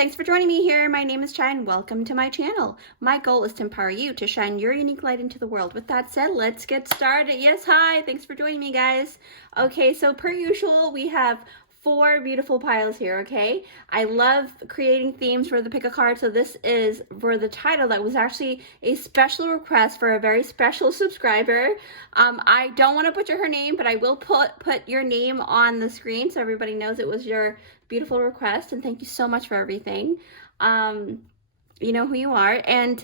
thanks for joining me here. My name is Chai and welcome to my channel. My goal is to empower you to shine your unique light into the world. With that said, let's get started. Yes, hi, thanks for joining me, guys. Okay, so per usual, we have 4 beautiful piles here, okay? I love creating themes for the pick a card, so this is for the title that was actually a special request for a very special subscriber. I don't want to butcher her name, but I will put your name on the screen so everybody knows it was your beautiful request, and thank you so much for everything. You know who you are, and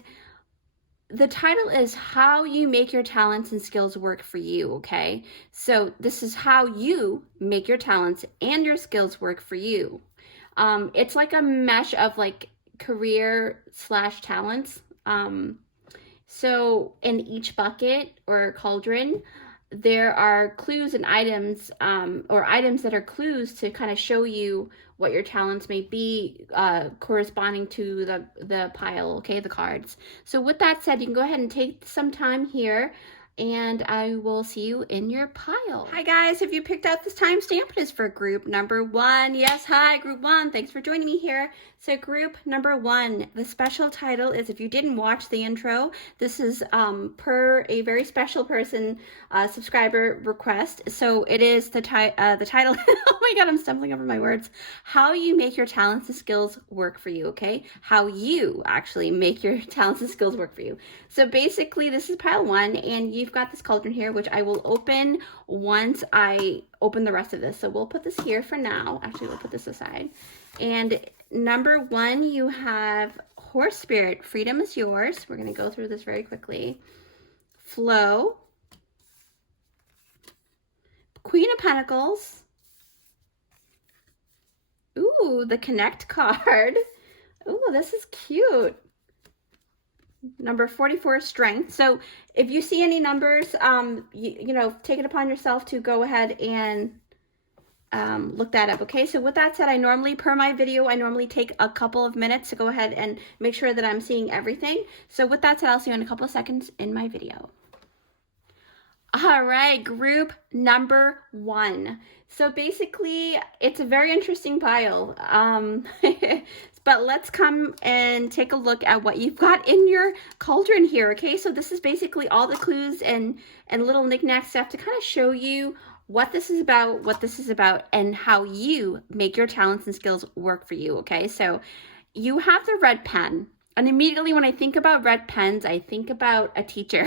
the title is How You Make Your Talents and Skills Work for You, okay? So this is how you make your talents and your skills work for you. It's like a mesh of like career / talents. So in each bucket or cauldron, there are clues and items or items that are clues to kind of show you what your talents may be corresponding to the pile, okay, the cards. So with that said, you can go ahead and take some time here and I will see you in your pile. Hi guys, if you picked out this timestamp, it is for group number 1. Yes, hi, group 1. Thanks for joining me here. So group number 1, the special title is, if you didn't watch the intro, this is per a very special person subscriber request. So it is the title, oh my God, I'm stumbling over my words. How you make your talents and skills work for you, okay? How you actually make your talents and skills work for you. So basically this is pile 1 and you've got this cauldron here, which I will open once I open the rest of this. So we'll put this here for now. Actually, we'll put this aside. And number 1, you have Horse Spirit, Freedom is Yours. We're going to go through this very quickly. Flow. Queen of Pentacles. Ooh, the Connect card. Ooh, this is cute. Number 44, Strength. So if you see any numbers, you know, take it upon yourself to go ahead and look that up, okay? So with that said, I normally, per my video, I normally take a couple of minutes to go ahead and make sure that I'm seeing everything. So with that said, I'll see you in a couple of seconds in my video. All right, group number 1. So basically, it's a very interesting pile. But let's come and take a look at what you've got in your cauldron here, okay? So this is basically all the clues and little knick-knack stuff to kind of show you what this is about, and how you make your talents and skills work for you, okay? So you have the red pen. And immediately when I think about red pens, I think about a teacher,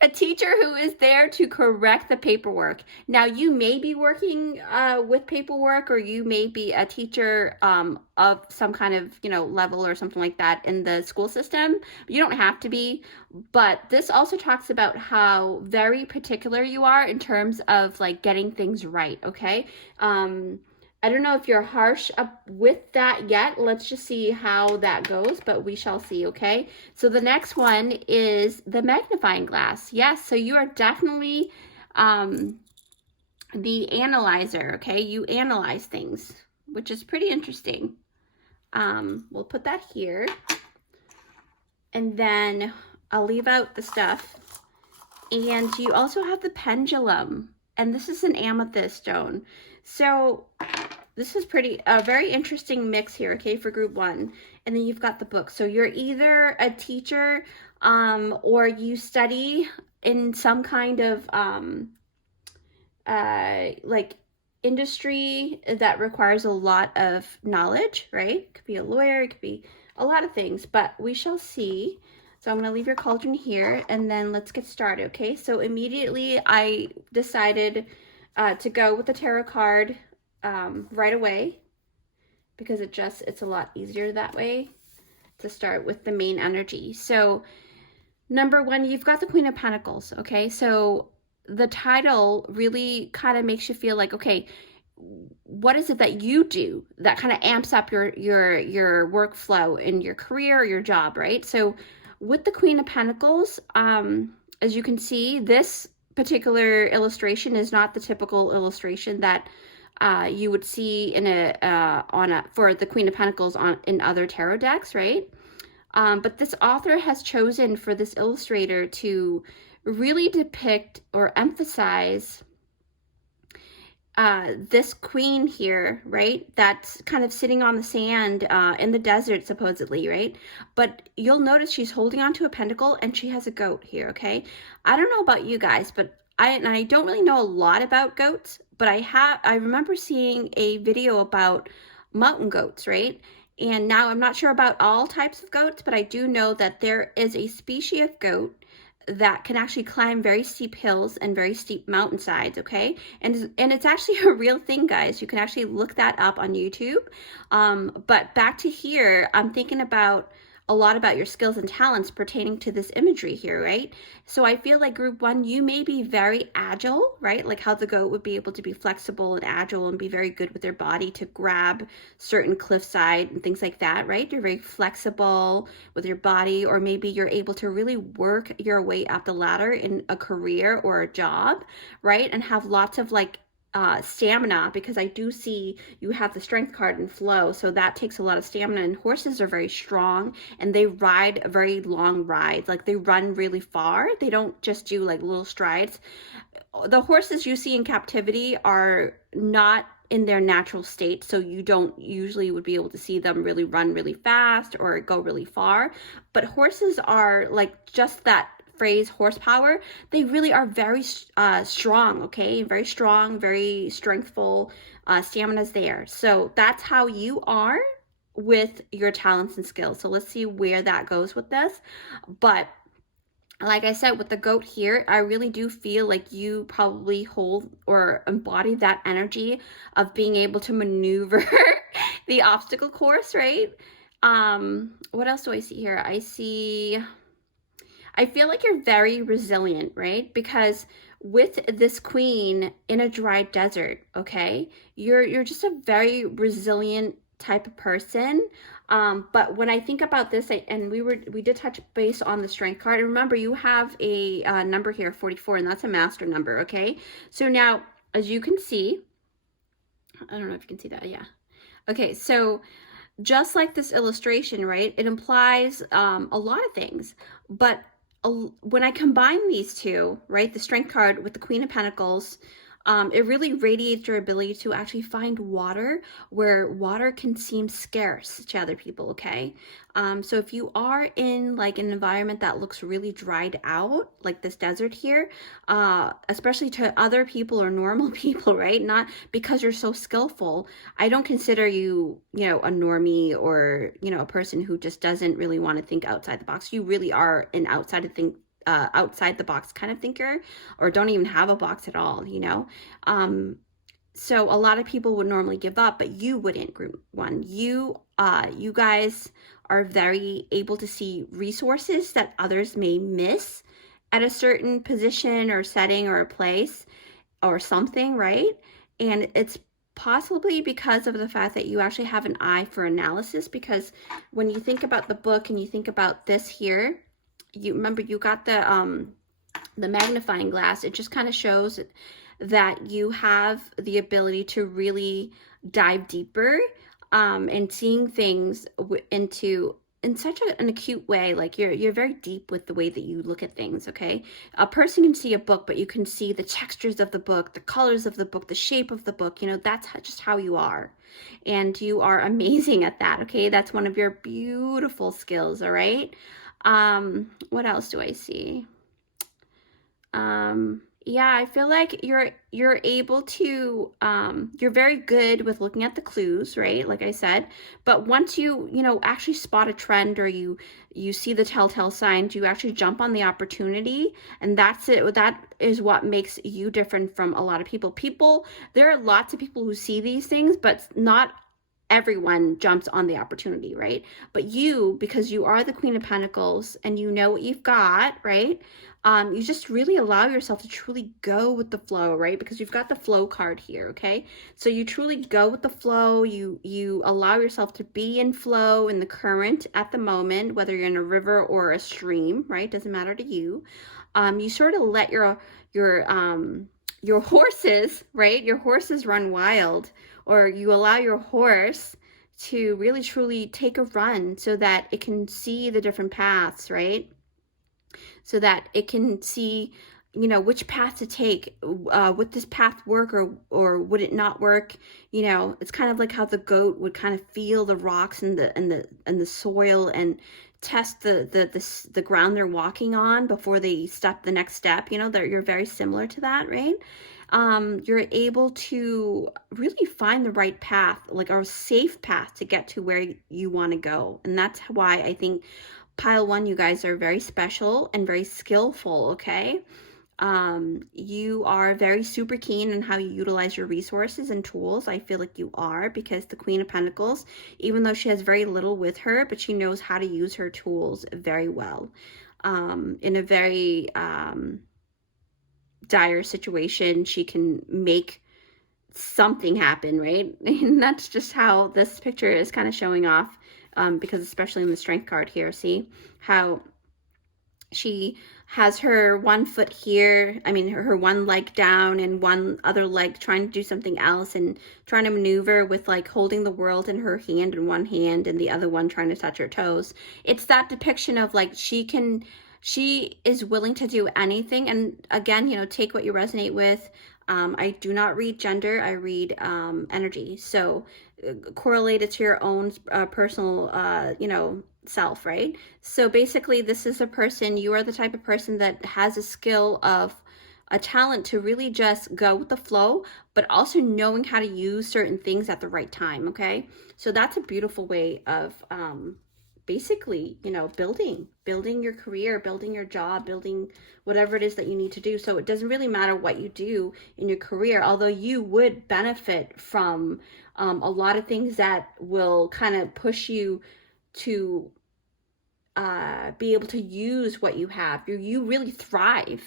a teacher who is there to correct the paperwork. Now, you may be working with paperwork, or you may be a teacher of some kind of, you know, level or something like that in the school system. You don't have to be, but this also talks about how very particular you are in terms of like getting things right, okay? I don't know if you're harsh up with that yet. Let's just see how that goes, but we shall see, okay? So the next one is the magnifying glass. Yes, so you are definitely the analyzer, okay? You analyze things, which is pretty interesting. We'll put that here. And then I'll leave out the stuff. And you also have the pendulum. And this is an amethyst stone. So this is a very interesting mix here, okay, for group 1. And then you've got the book. So you're either a teacher or you study in some kind of like industry that requires a lot of knowledge, right? It could be a lawyer, it could be a lot of things, but we shall see. So I'm going to leave your cauldron here and then let's get started, okay? So immediately I decided to go with the tarot card right away, because it's a lot easier that way to start with the main energy. So number 1, you've got the Queen of Pentacles, okay? So the title really kind of makes you feel like, okay, what is it that you do that kind of amps up your workflow in your career or your job, right? So with the Queen of Pentacles, as you can see, this particular illustration is not the typical illustration that you would see in for the Queen of Pentacles in other tarot decks, right? But this author has chosen for this illustrator to really depict or emphasize this queen here, right, that's kind of sitting on the sand in the desert, supposedly, right? But you'll notice she's holding onto a pentacle and she has a goat here, okay? I don't know about you guys, but I don't really know a lot about goats, but I remember seeing a video about mountain goats, right? And now I'm not sure about all types of goats, but I do know that there is a species of goat that can actually climb very steep hills and very steep mountainsides, okay? And it's actually a real thing, guys. You can actually look that up on YouTube. But back to here, I'm thinking about a lot about your skills and talents pertaining to this imagery here, right? So I feel like group 1, you may be very agile, right? Like how the goat would be able to be flexible and agile and be very good with their body to grab certain cliffside and things like that, right? You're very flexible with your body, or maybe you're able to really work your way up the ladder in a career or a job, right? And have lots of like stamina, because I do see you have the strength card and flow, so that takes a lot of stamina. And horses are very strong and they ride very long rides, like they run really far. They don't just do like little strides. The horses you see in captivity are not in their natural state, so you don't usually would be able to see them really run really fast or go really far. But horses are like just that phrase horsepower, they really are very strong, okay? Very strong, very strengthful, stamina's there. So that's how you are with your talents and skills. So let's see where that goes with this. But like I said, with the goat here, I really do feel like you probably hold or embody that energy of being able to maneuver the obstacle course, right? What else do I see here? I feel like you're very resilient, right? Because with this queen in a dry desert, okay, you're just a very resilient type of person. But when I think about this, and we did touch base on the strength card. And remember, you have a number here, 44, and that's a master number, okay? So now, as you can see, I don't know if you can see that, yeah. Okay, so just like this illustration, right, it implies a lot of things, but when I combine these two, right, the strength card with the Queen of Pentacles, it really radiates your ability to actually find water where water can seem scarce to other people, okay? So if you are in like an environment that looks really dried out, like this desert here, especially to other people or normal people, right? Not because you're so skillful. I don't consider you, you know, a normie or, you know, a person who just doesn't really want to think outside the box. You really are an outside the box kind of thinker, or don't even have a box at all, you know? So a lot of people would normally give up, but you wouldn't, group 1. You guys are very able to see resources that others may miss at a certain position or setting or a place or something, right? And it's possibly because of the fact that you actually have an eye for analysis, because when you think about the book and you think about this here, you remember you got the magnifying glass. It just kind of shows that you have the ability to really dive deeper and seeing things in such an acute way. Like you're very deep with the way that you look at things, okay? A person can see a book, but you can see the textures of the book, the colors of the book, the shape of the book, you know, that's just how you are. And you are amazing at that, okay? That's one of your beautiful skills, all right? What else do I see? Yeah, I feel like you're able to, you're very good with looking at the clues, right? Like I said, but once you know, actually spot a trend, or you see the telltale signs, you actually jump on the opportunity, and that's it. That is what makes you different from a lot of people. There are lots of people who see these things, but not everyone jumps on the opportunity, right? But you, because you are the Queen of Pentacles and you know what you've got, right? You just really allow yourself to truly go with the flow, right? Because you've got the flow card here, okay? So you truly go with the flow. You allow yourself to be in flow, in the current at the moment, whether you're in a river or a stream, right? Doesn't matter to you. You sort of let your horses, right? Your horses run wild, or you allow your horse to really truly take a run so that it can see the different paths, right? So that it can see, you know, which path to take. Would this path work, or would it not work? You know, it's kind of like how the goat would kind of feel the rocks and the soil, and test the ground they're walking on before they step the next step. You know, that you're very similar to that, right? You're able to really find the right path, like a safe path to get to where you want to go. And that's why I think pile 1, you guys are very special and very skillful, okay? You are very super keen on how you utilize your resources and tools. I feel like you are, because the Queen of Pentacles, even though she has very little with her, but she knows how to use her tools very well. In a very dire situation, she can make something happen, right? And that's just how this picture is kind of showing off, because especially in the Strength card here, see how she has her one foot here, I mean her one leg down and one other leg trying to do something else, and trying to maneuver with like holding the world in her hand in one hand and the other one trying to touch her toes. It's that depiction of like she is willing to do anything. And again, you know, take what you resonate with. I do not read gender, I read energy. So correlate it to your own personal, you know, self, right? So basically, this is a person, you are the type of person that has a skill of a talent to really just go with the flow, but also knowing how to use certain things at the right time, okay? So that's a beautiful way of basically, you know, building your career, building your job, building whatever it is that you need to do. So it doesn't really matter what you do in your career, although you would benefit from a lot of things that will kind of push you to be able to use what you have. You really thrive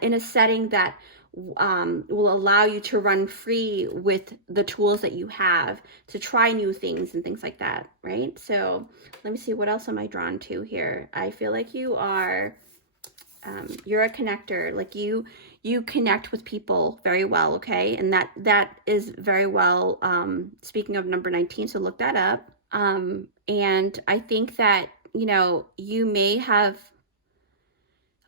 in a setting that will allow you to run free with the tools that you have to try new things and things like that, right? So let me see, what else am I drawn to here? I feel like you are, you're a connector. Like you connect with people very well, okay? And that is very well, speaking of number 19, so look that up. And I think that, you know, you may have,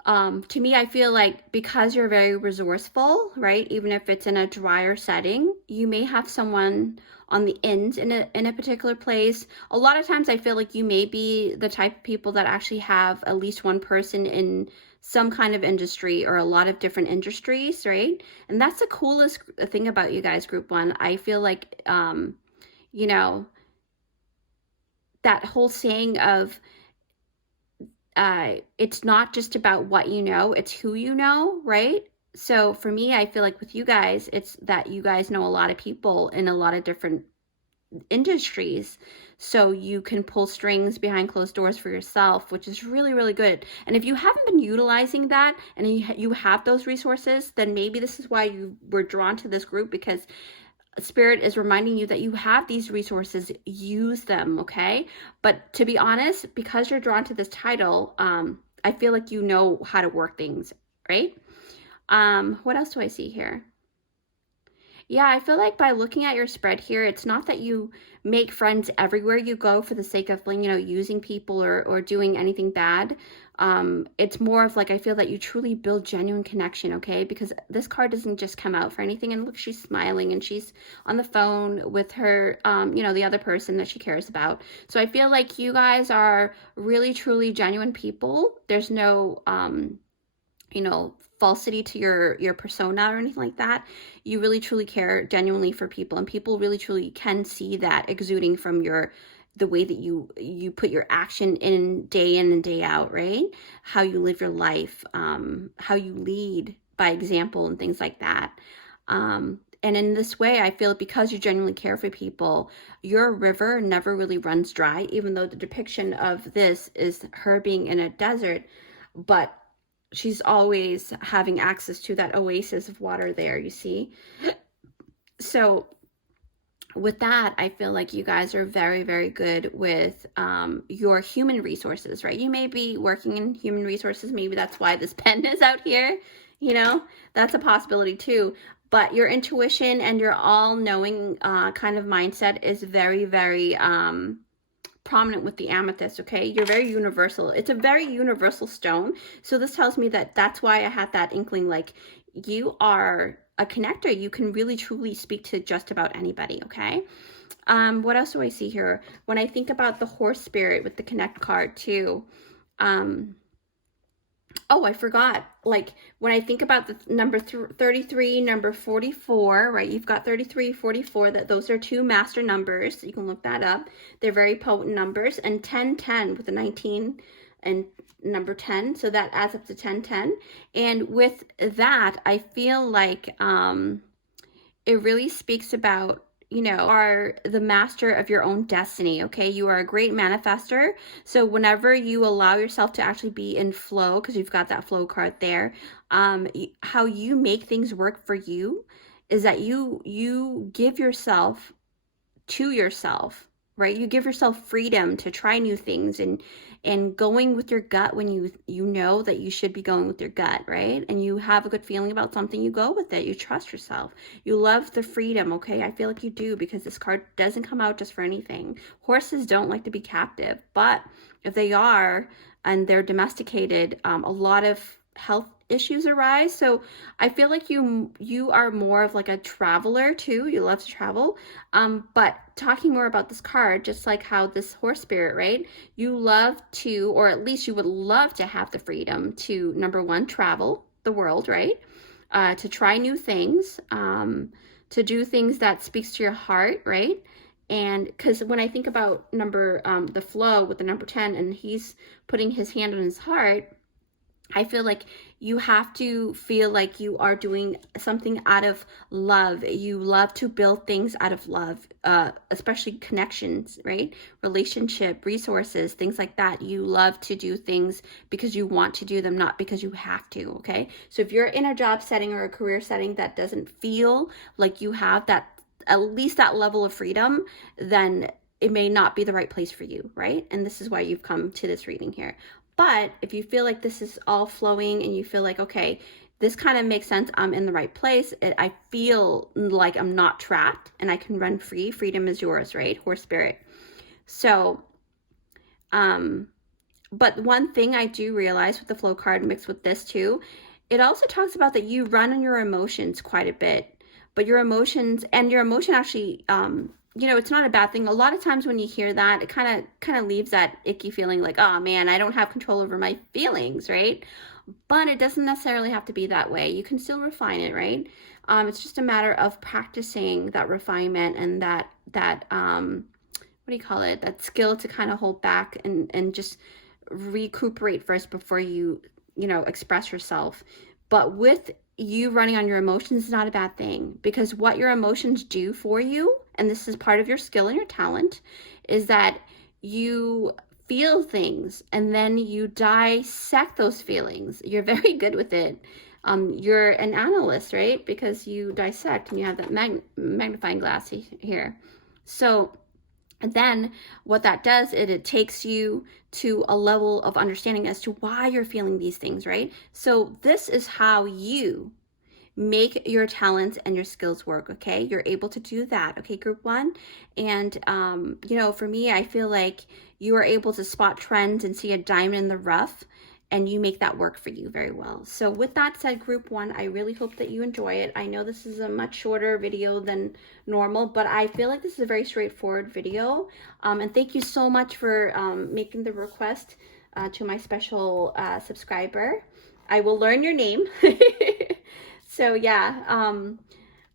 to me, I feel like because you're very resourceful, right? Even if it's in a drier setting, you may have someone on the ends in a particular place. A lot of times I feel like you may be the type of people that actually have at least one person in some kind of industry or a lot of different industries, right? And that's the coolest thing about you guys, group 1. I feel like, you know, that whole saying of, it's not just about what you know, it's who you know, right? So for me, I feel like with you guys, it's that you guys know a lot of people in a lot of different industries, so you can pull strings behind closed doors for yourself, which is really, really good. And if you haven't been utilizing that and you have those resources, then maybe this is why you were drawn to this group, because Spirit is reminding you that you have these resources, use them, okay? But to be honest, because you're drawn to this title, I feel like you know how to work things, right? What else do I see here? Yeah, I feel like by looking at your spread here, it's not that you make friends everywhere you go for the sake of, you know, using people or doing anything bad. It's more of like, I feel that you truly build genuine connection, okay? Because this card doesn't just come out for anything. And look, she's smiling and she's on the phone with her, you know, the other person that she cares about. So I feel like you guys are really, truly genuine people. There's no, you know, falsity to your persona or anything like that. You really truly care genuinely for people, and people really truly can see that exuding from the way that you put your action in and day out, right? How you live your life, how you lead by example and things like that. And in this way, I feel because you genuinely care for people, your river never really runs dry, even though the depiction of this is her being in a desert, but she's always having access to that oasis of water there, you see? So with that, I feel like you guys are very, very good with your human resources, right? You may be working in human resources. Maybe that's why this pen is out here, you know? That's a possibility too. But your intuition and your all-knowing kind of mindset is very, very prominent with the amethyst, okay? You're very universal. It's a very universal stone. So this tells me that that's why I had that inkling, like, you are a connector. You can really truly speak to just about anybody, okay? What else do I see here? When I think about the horse spirit with the connect card too, oh, I forgot. Like, when I think about the number 33, number 44, right? You've got 33, 44, that those are two master numbers. You can look that up. They're very potent numbers. And 10, 10 with the 19 and number 10. So that adds up to 10, 10. And with that, I feel like it really speaks about, you know, are the master of your own destiny, okay? You are a great manifester. So whenever you allow yourself to actually be in flow, because you've got that flow card there, how you make things work for you is that you give yourself to yourself, right? You give yourself freedom to try new things and going with your gut when you know that you should be going with your gut, right? And you have a good feeling about something, you go with it. You trust yourself. You love the freedom, okay? I feel like you do, because this card doesn't come out just for anything. Horses don't like to be captive, but if they are and they're domesticated, a lot of health issues arise. So I feel like you are more of like a traveler too. You love to travel. But talking more about this card, just like how this horse spirit, right? You love to, or at least you would love to have the freedom to, number one, travel the world, right? To try new things, to do things that speaks to your heart, right? And because when I think about the flow with the number 10, and he's putting his hand on his heart, I feel like you have to feel like you are doing something out of love. You love to build things out of love, especially connections, right? Relationship, resources, things like that. You love to do things because you want to do them, not because you have to, okay? So if you're in a job setting or a career setting that doesn't feel like you have that, at least that level of freedom, then it may not be the right place for you, right? And this is why you've come to this reading here. But if you feel like this is all flowing and you feel like, okay, this kind of makes sense, I'm in the right place, I feel like I'm not trapped and I can run free. Freedom is yours, right? Horse spirit. So, but one thing I do realize with the flow card mixed with this too, it also talks about that you run on your emotions quite a bit, but your emotion actually, you know, it's not a bad thing. A lot of times when you hear that, it kind of leaves that icky feeling like, oh man, I don't have control over my feelings, right? But it doesn't necessarily have to be that way. You can still refine it, right? It's just a matter of practicing that refinement and that what do you call it? That skill to kind of hold back and just recuperate first before you express yourself. But with you running on your emotions is not a bad thing, because what your emotions do for you, and this is part of your skill and your talent, is that you feel things and then you dissect those feelings. You're very good with it. You're an analyst, right? Because you dissect and you have that magnifying glass here. So then what that does is it takes you to a level of understanding as to why you're feeling these things, right? So this is how you make your talents and your skills work, okay? You're able to do that, okay, group one? And, for me, I feel like you are able to spot trends and see a diamond in the rough, and you make that work for you very well. So with that said, group one, I really hope that you enjoy it. I know this is a much shorter video than normal, but I feel like this is a very straightforward video. And thank you so much for making the request to my special subscriber. I will learn your name. So yeah,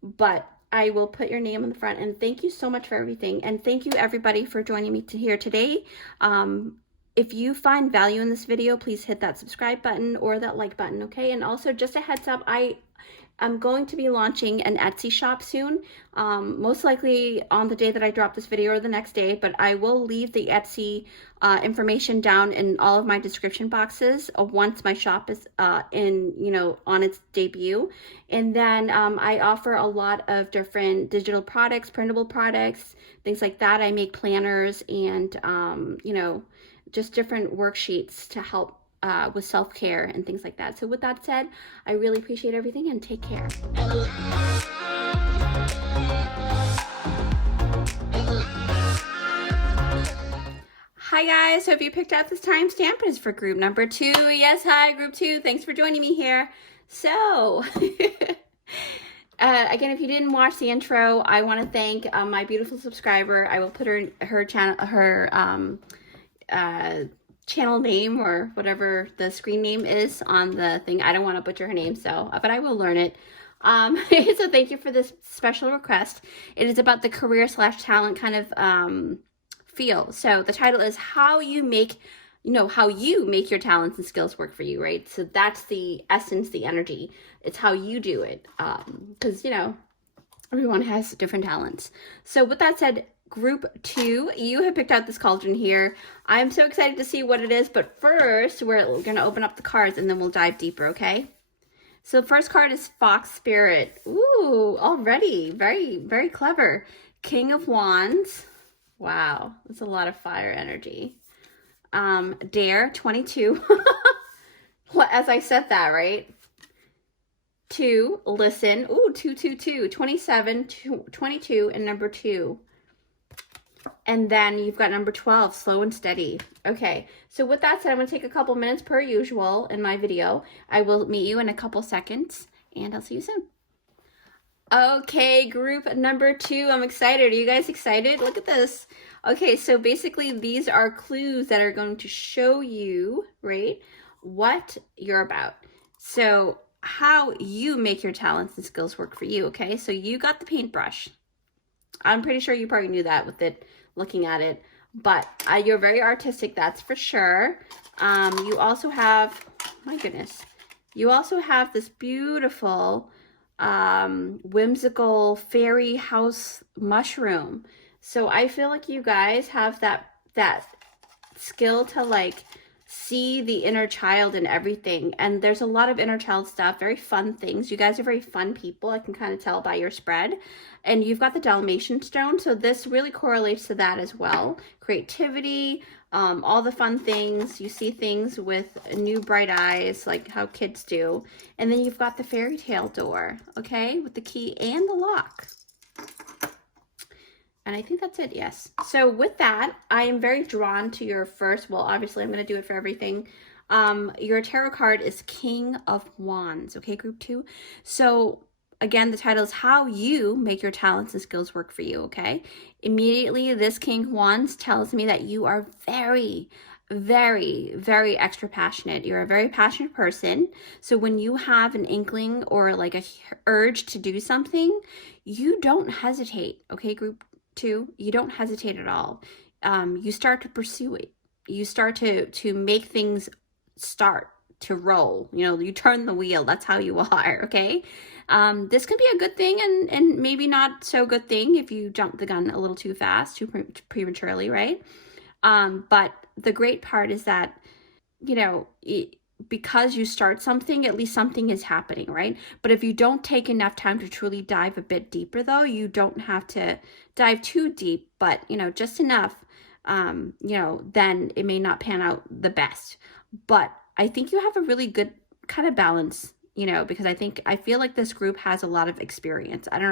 but I will put your name on the front, and thank you so much for everything. And thank you everybody for joining me here today. If you find value in this video, please hit that subscribe button or that like button, okay? And also, just a heads up, I'm going to be launching an Etsy shop soon, most likely on the day that I drop this video or the next day, but I will leave the Etsy information down in all of my description boxes once my shop is on its debut. And then I offer a lot of different digital products, printable products, things like that. I make planners and, just different worksheets to help with self-care and things like that. So with that said, I really appreciate everything and take care. Hi guys, so if you picked out this timestamp, it's for group number 2. Yes, hi group 2. Thanks for joining me here. So, again, if you didn't watch the intro, I want to thank my beautiful subscriber. I will put her channel name or whatever the screen name is on the thing. I don't want to butcher her name, but I will learn it. So thank you for this special request. It is about the career/talent kind of feel. So the title is how you make your talents and skills work for you, right? So that's the essence, the energy. It's how you do it. Because, everyone has different talents. So with that said, group 2, you have picked out this cauldron here. I'm so excited to see what it is, but first we're going to open up the cards and then we'll dive deeper, okay? So the first card is Fox Spirit. Ooh, already very, very clever. King of Wands. Wow, that's a lot of fire energy. Dare, 22. As I said that, right? 2, listen. Ooh, 2, 2, 2. 27, 22, and number 2. And then you've got number 12, slow and steady. Okay, so with that said, I'm going to take a couple minutes per usual in my video. I will meet you in a couple seconds, and I'll see you soon. Okay, group number 2. I'm excited. Are you guys excited? Look at this. Okay, so basically these are clues that are going to show you, right, what you're about. So how you make your talents and skills work for you, okay? So you got the paintbrush. I'm pretty sure you probably knew that with it, looking at it. But you're very artistic, that's for sure. You also have, my goodness, you also have this beautiful whimsical fairy house mushroom. So I feel like you guys have that skill to like see the inner child in everything. And there's a lot of inner child stuff, very fun things. You guys are very fun people. I can kind of tell by your spread. And you've got the Dalmatian stone. So this really correlates to that as well. Creativity, all the fun things. You see things with new bright eyes, like how kids do. And then you've got the fairy tale door, okay, with the key and the lock. And I think that's it, yes. So with that, I am very drawn to your first, well, obviously I'm going to do it for everything. Your tarot card is King of Wands, okay, group 2. So again, the title is how you make your talents and skills work for you, okay? Immediately, this King of Wands tells me that you are very, very, very extra passionate. You're a very passionate person. So when you have an inkling or like a urge to do something, you don't hesitate, okay, group 2? You don't hesitate at all. You start to pursue it. You start to make things start to roll. You turn the wheel. That's how you are, okay? This can be a good thing and maybe not so good thing if you jump the gun a little too fast, too prematurely, right? But the great part is that, because you start something, at least something is happening, right? But if you don't take enough time to truly dive a bit deeper, though, you don't have to dive too deep, but, just enough, then it may not pan out the best. But I think you have a really good kind of balance, because I feel like this group has a lot of experience. I don't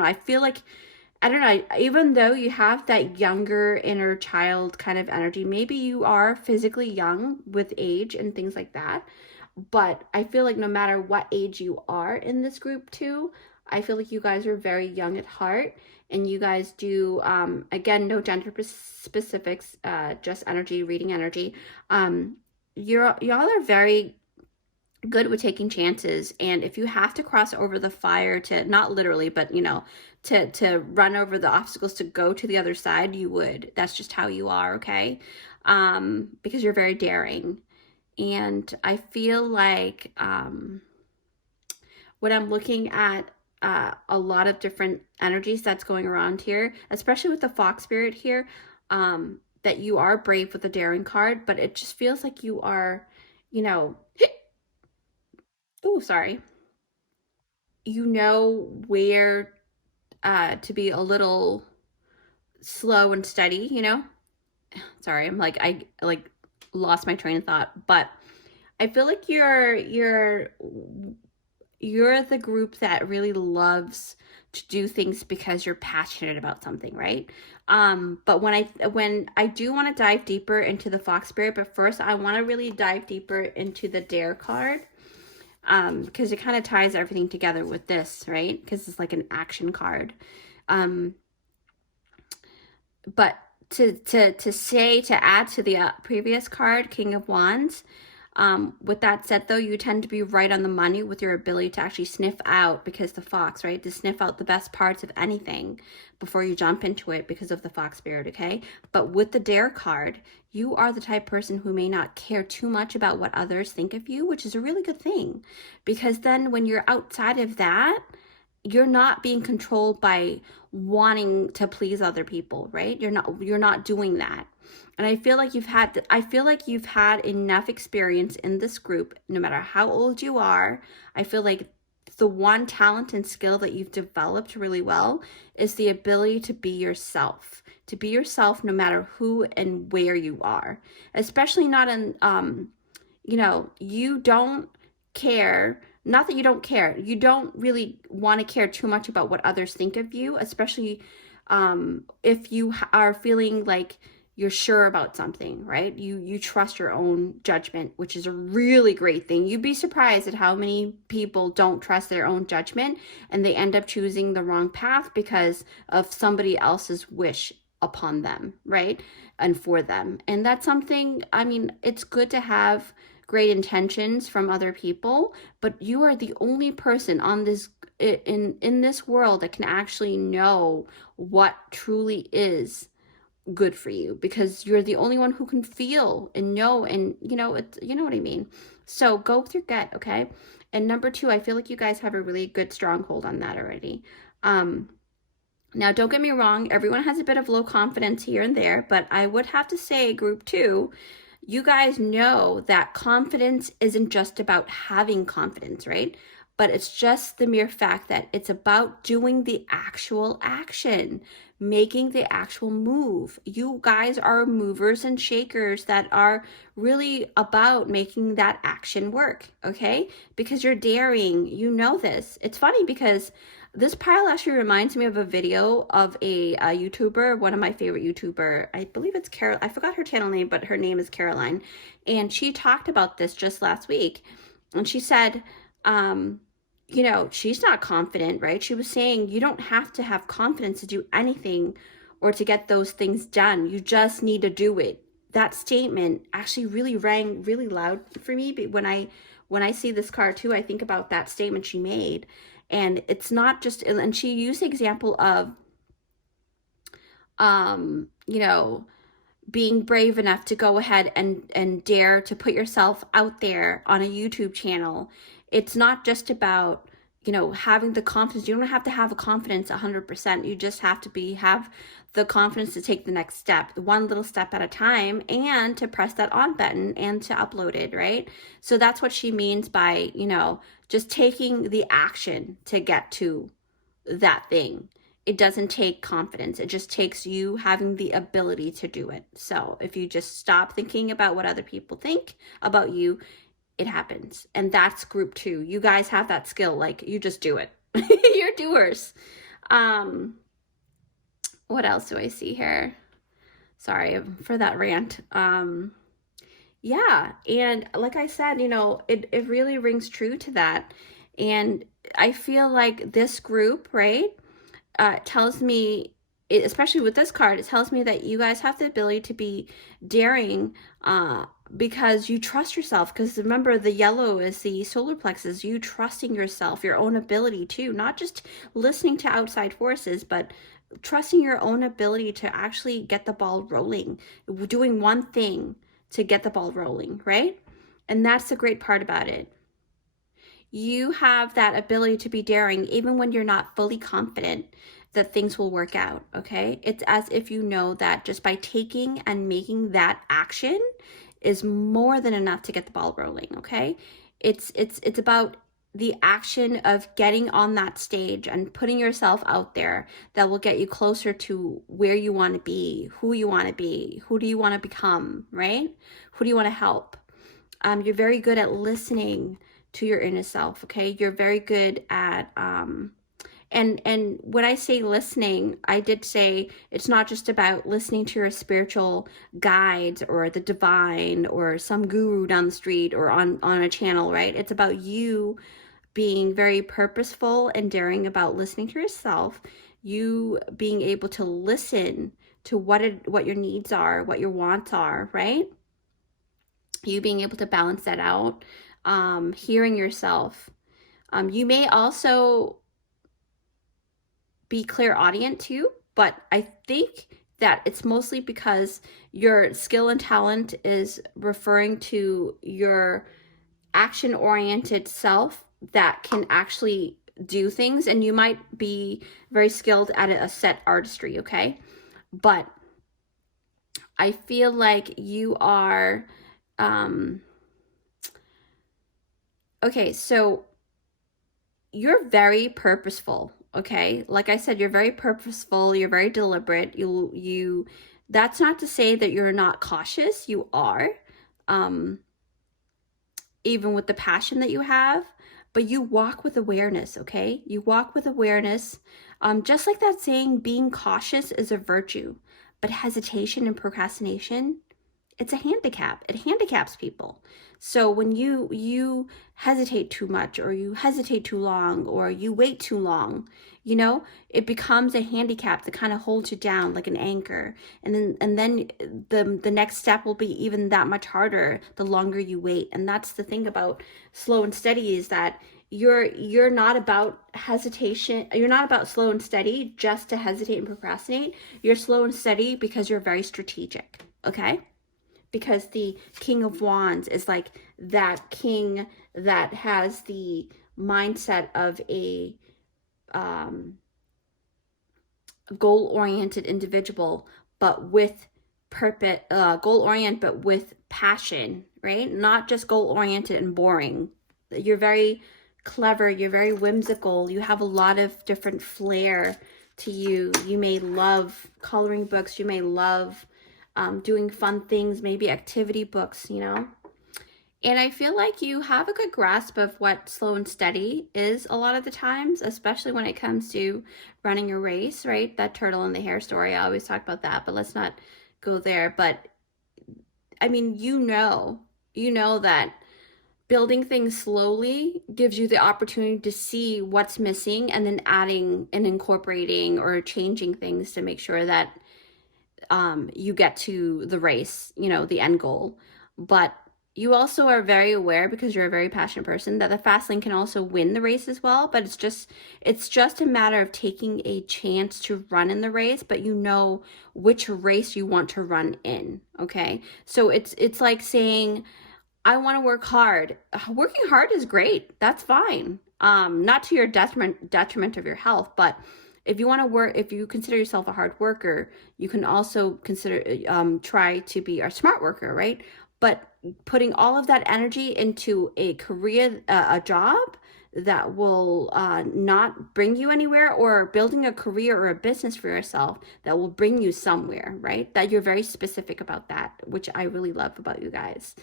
know, even though you have that younger inner child kind of energy, maybe you are physically young with age and things like that. But I feel like no matter what age you are in this group too, I feel like you guys are very young at heart, and you guys do, again, no gender specifics, just energy, reading energy. Y'all are very good with taking chances, and if you have to cross over the fire to, not literally, but to run over the obstacles to go to the other side, you would. That's just how you are, okay? Because you're very daring. And I feel like when I'm looking at a lot of different energies that's going around here, especially with the Fox Spirit here, that you are brave with the daring card, but it just feels like you are, oh, sorry. Where to be a little slow and steady, Sorry, I lost my train of thought, but I feel like you're the group that really loves to do things because you're passionate about something, right? But when I do want to dive deeper into the Fox Spirit, but first I want to really dive deeper into the Dare card, because it kind of ties everything together with this, right? Because it's like an action card. But to add to the previous card, King of Wands, with that said, though, you tend to be right on the money with your ability to actually sniff out, because the fox, right? To sniff out the best parts of anything before you jump into it because of the Fox Spirit, okay? But with the Dare card, you are the type of person who may not care too much about what others think of you, which is a really good thing. Because then when you're outside of that, you're not being controlled by wanting to please other people, right? You're not doing that. And I feel like you've had enough experience in this group, no matter how old you are. I feel like the one talent and skill that you've developed really well is the ability to be yourself. To be yourself no matter who and where you are. Especially not in, you don't care. Not that you don't care. You don't really want to care too much about what others think of you, especially if you are feeling like you're sure about something, right? You trust your own judgment, which is a really great thing. You'd be surprised at how many people don't trust their own judgment, and they end up choosing the wrong path because of somebody else's wish upon them, right? And for them. And that's something, I mean, it's good to have great intentions from other people, but you are the only person on this in this world that can actually know what truly is good for you, because you're the only one who can feel and know, and you know what I mean. So go with your gut, okay? And number 2, I feel like you guys have a really good stronghold on that already. Now don't get me wrong, everyone has a bit of low confidence here and there, but I would have to say, group 2, you guys know that confidence isn't just about having confidence, right? But it's just the mere fact that it's about doing the actual action, making the actual move. You guys are movers and shakers that are really about making that action work, okay? Because you're daring, you know this. It's funny because this pile actually reminds me of a video of a YouTuber, one of my favorite YouTuber. I believe it's Carol. I forgot her channel name, but her name is Caroline. And she talked about this just last week. And she said, she's not confident, right? She was saying you don't have to have confidence to do anything or to get those things done. You just need to do it. That statement actually really rang really loud for me. But when I see this card too, I think about that statement she made. And it's not just, and she used the example of, being brave enough to go ahead and dare to put yourself out there on a YouTube channel. It's not just about, having the confidence. You don't have to have a confidence 100%. You just have to have the confidence to take the next step, one little step at a time, and to press that on button and to upload it, right? So that's what she means by, just taking the action to get to that thing. It doesn't take confidence. It just takes you having the ability to do it. So if you just stop thinking about what other people think about you, it happens. And that's group 2. You guys have that skill. Like, you just do it. You're doers. What else do I see here? Sorry for that rant. Yeah. And like I said, it really rings true to that. And I feel like this group, right, tells me, especially with this card, it tells me that you guys have the ability to be daring, because you trust yourself. Because remember, the yellow is the solar plexus. You trusting yourself, your own ability too, not just listening to outside forces, but trusting your own ability to actually get the ball rolling, doing one thing to get the ball rolling, right? And that's the great part about it. You have that ability to be daring even when you're not fully confident that things will work out, okay? It's as if you know that just by taking and making that action is more than enough to get the ball rolling, okay? It's about the action of getting on that stage and putting yourself out there that will get you closer to where you want to be, who you want to be, who do you want to become, right? Who do you want to help? You're very good at listening to your inner self, okay? You're very good at And when I say listening, I did say it's not just about listening to your spiritual guides or the divine or some guru down the street or on a channel, right? It's about you being very purposeful and daring about listening to yourself, you being able to listen to what your needs are, what your wants are, right? You being able to balance that out, hearing yourself. You may also be clairaudient too, but I think that it's mostly because your skill and talent is referring to your action-oriented self that can actually do things, and you might be very skilled at a set artistry, okay? But I feel like you are, okay, so you're very purposeful, okay? Like I said, you're very purposeful, you're very deliberate. That's not to say that you're not cautious, you are, even with the passion that you have, but you walk with awareness, okay? You walk with awareness. Just like that saying, being cautious is a virtue, but hesitation and procrastination, it's a handicap. It handicaps people. So when you hesitate too much, or you hesitate too long, or you wait too long, you know, it becomes a handicap that kind of holds you down like an anchor. And then the next step will be even that much harder the longer you wait. And that's the thing about slow and steady, is that you're not about hesitation. You're not about slow and steady just to hesitate and procrastinate. You're slow and steady because you're very strategic, okay? Because the King of Wands is like that king that has the mindset of a goal-oriented individual, but with purpose, goal-oriented, but with passion, right? Not just goal-oriented and boring. You're very clever, you're very whimsical, you have a lot of different flair to you. You may love coloring books, you may love doing fun things, maybe activity books, you know. And I feel like you have a good grasp of what slow and steady is a lot of the times, especially when it comes to running a race, right? That turtle in the hair story, I always talk about that, but let's not go there. But I mean, you know that building things slowly gives you the opportunity to see what's missing and then adding and incorporating or changing things to make sure that you get to the race, you know, the end goal. But you also are very aware, because you're a very passionate person, that the fast lane can also win the race as well. But it's just a matter of taking a chance to run in the race, but you know which race you want to run in, okay? So it's like saying, I want to work hard. Working hard is great. That's fine. Not to your detriment of your health, but if you want to work, if you consider yourself a hard worker, you can also consider, try to be a smart worker, right? But putting all of that energy into a career, a job that will not bring you anywhere, or building a career or a business for yourself that will bring you somewhere, right? That you're very specific about that, which I really love about you guys.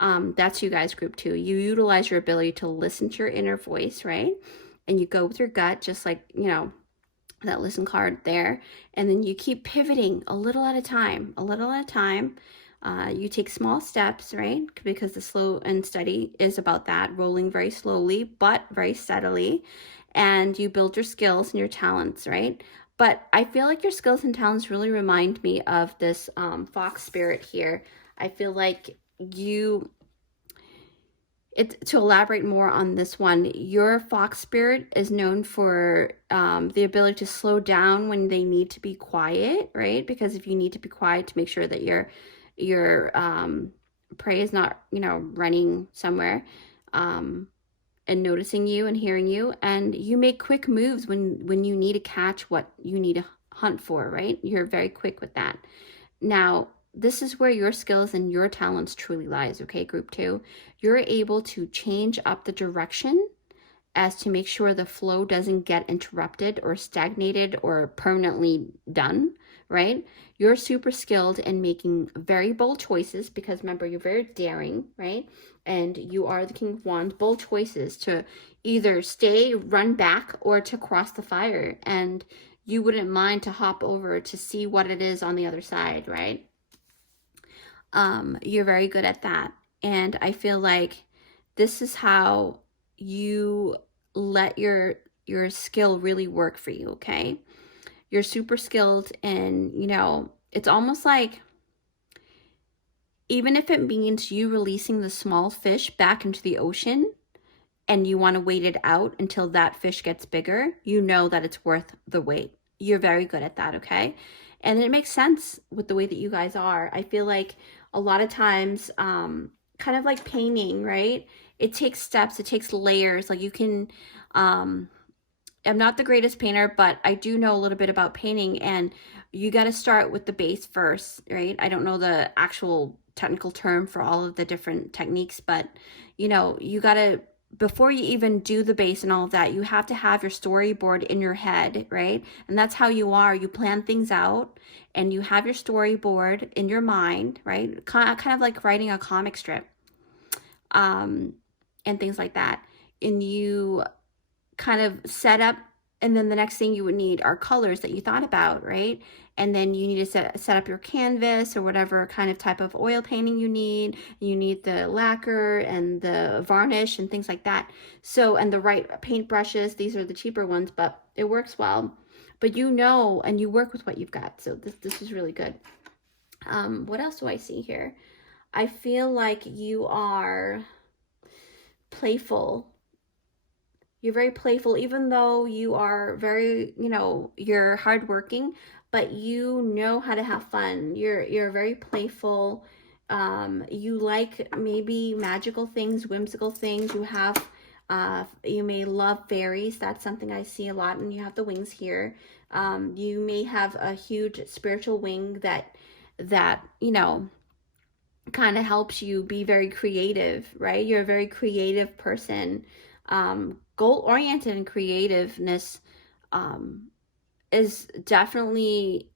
That's you guys group 2. You utilize your ability to listen to your inner voice, right? And you go with your gut, just like, you know, that listen card there. And then you keep pivoting a little at a time, you take small steps, right? Because the slow and steady is about that, rolling very slowly, but very steadily. And you build your skills and your talents, right? But I feel like your skills and talents really remind me of this fox spirit here. I feel like to elaborate more on this one, your fox spirit is known for the ability to slow down when they need to be quiet, right? Because if you need to be quiet to make sure that your prey is not, you know, running somewhere, and noticing you and hearing you, and you make quick moves when you need to catch what you need to hunt for, right? You're very quick with that. Now, this is where your skills and your talents truly lies, okay, group 2. You're able to change up the direction as to make sure the flow doesn't get interrupted or stagnated or permanently done, right? You're super skilled in making very bold choices because remember, you're very daring, right? And you are the King of Wands. Bold choices to either stay, run back, or to cross the fire. And you wouldn't mind to hop over to see what it is on the other side, right? You're very good at that. And I feel like this is how you let your skill really work for you, okay? You're super skilled and, you know, it's almost like even if it means you releasing the small fish back into the ocean and you want to wait it out until that fish gets bigger, you know that it's worth the wait. You're very good at that, okay? And it makes sense with the way that you guys are. I feel like a lot of times, kind of like painting, right? It takes steps, it takes layers. Like you can, I'm not the greatest painter, but I do know a little bit about painting, and you got to start with the base first, right? I don't know the actual technical term for all of the different techniques, but you know, you got to, before you even do the base and all of that, you have to have your storyboard in your head, right? And that's how you are. You plan things out and you have your storyboard in your mind, right? Kind of like writing a comic strip, and things like that. And you kind of set up, and then the next thing you would need are colors that you thought about, right? And then you need to set up your canvas or whatever kind of type of oil painting you need. You need the lacquer and the varnish and things like that. So, and the right paint brushes. These are the cheaper ones, but it works well. But you know, and you work with what you've got. So this is really good. What else do I see here? I feel like you are playful. You're very playful, even though you are very, you know, you're hardworking, but you know how to have fun. You're very playful. You like maybe magical things, whimsical things. You have, you may love fairies. That's something I see a lot, and you have the wings here. You may have a huge spiritual wing that you know, kind of helps you be very creative, right? You're a very creative person. Goal-oriented and creativeness is definitely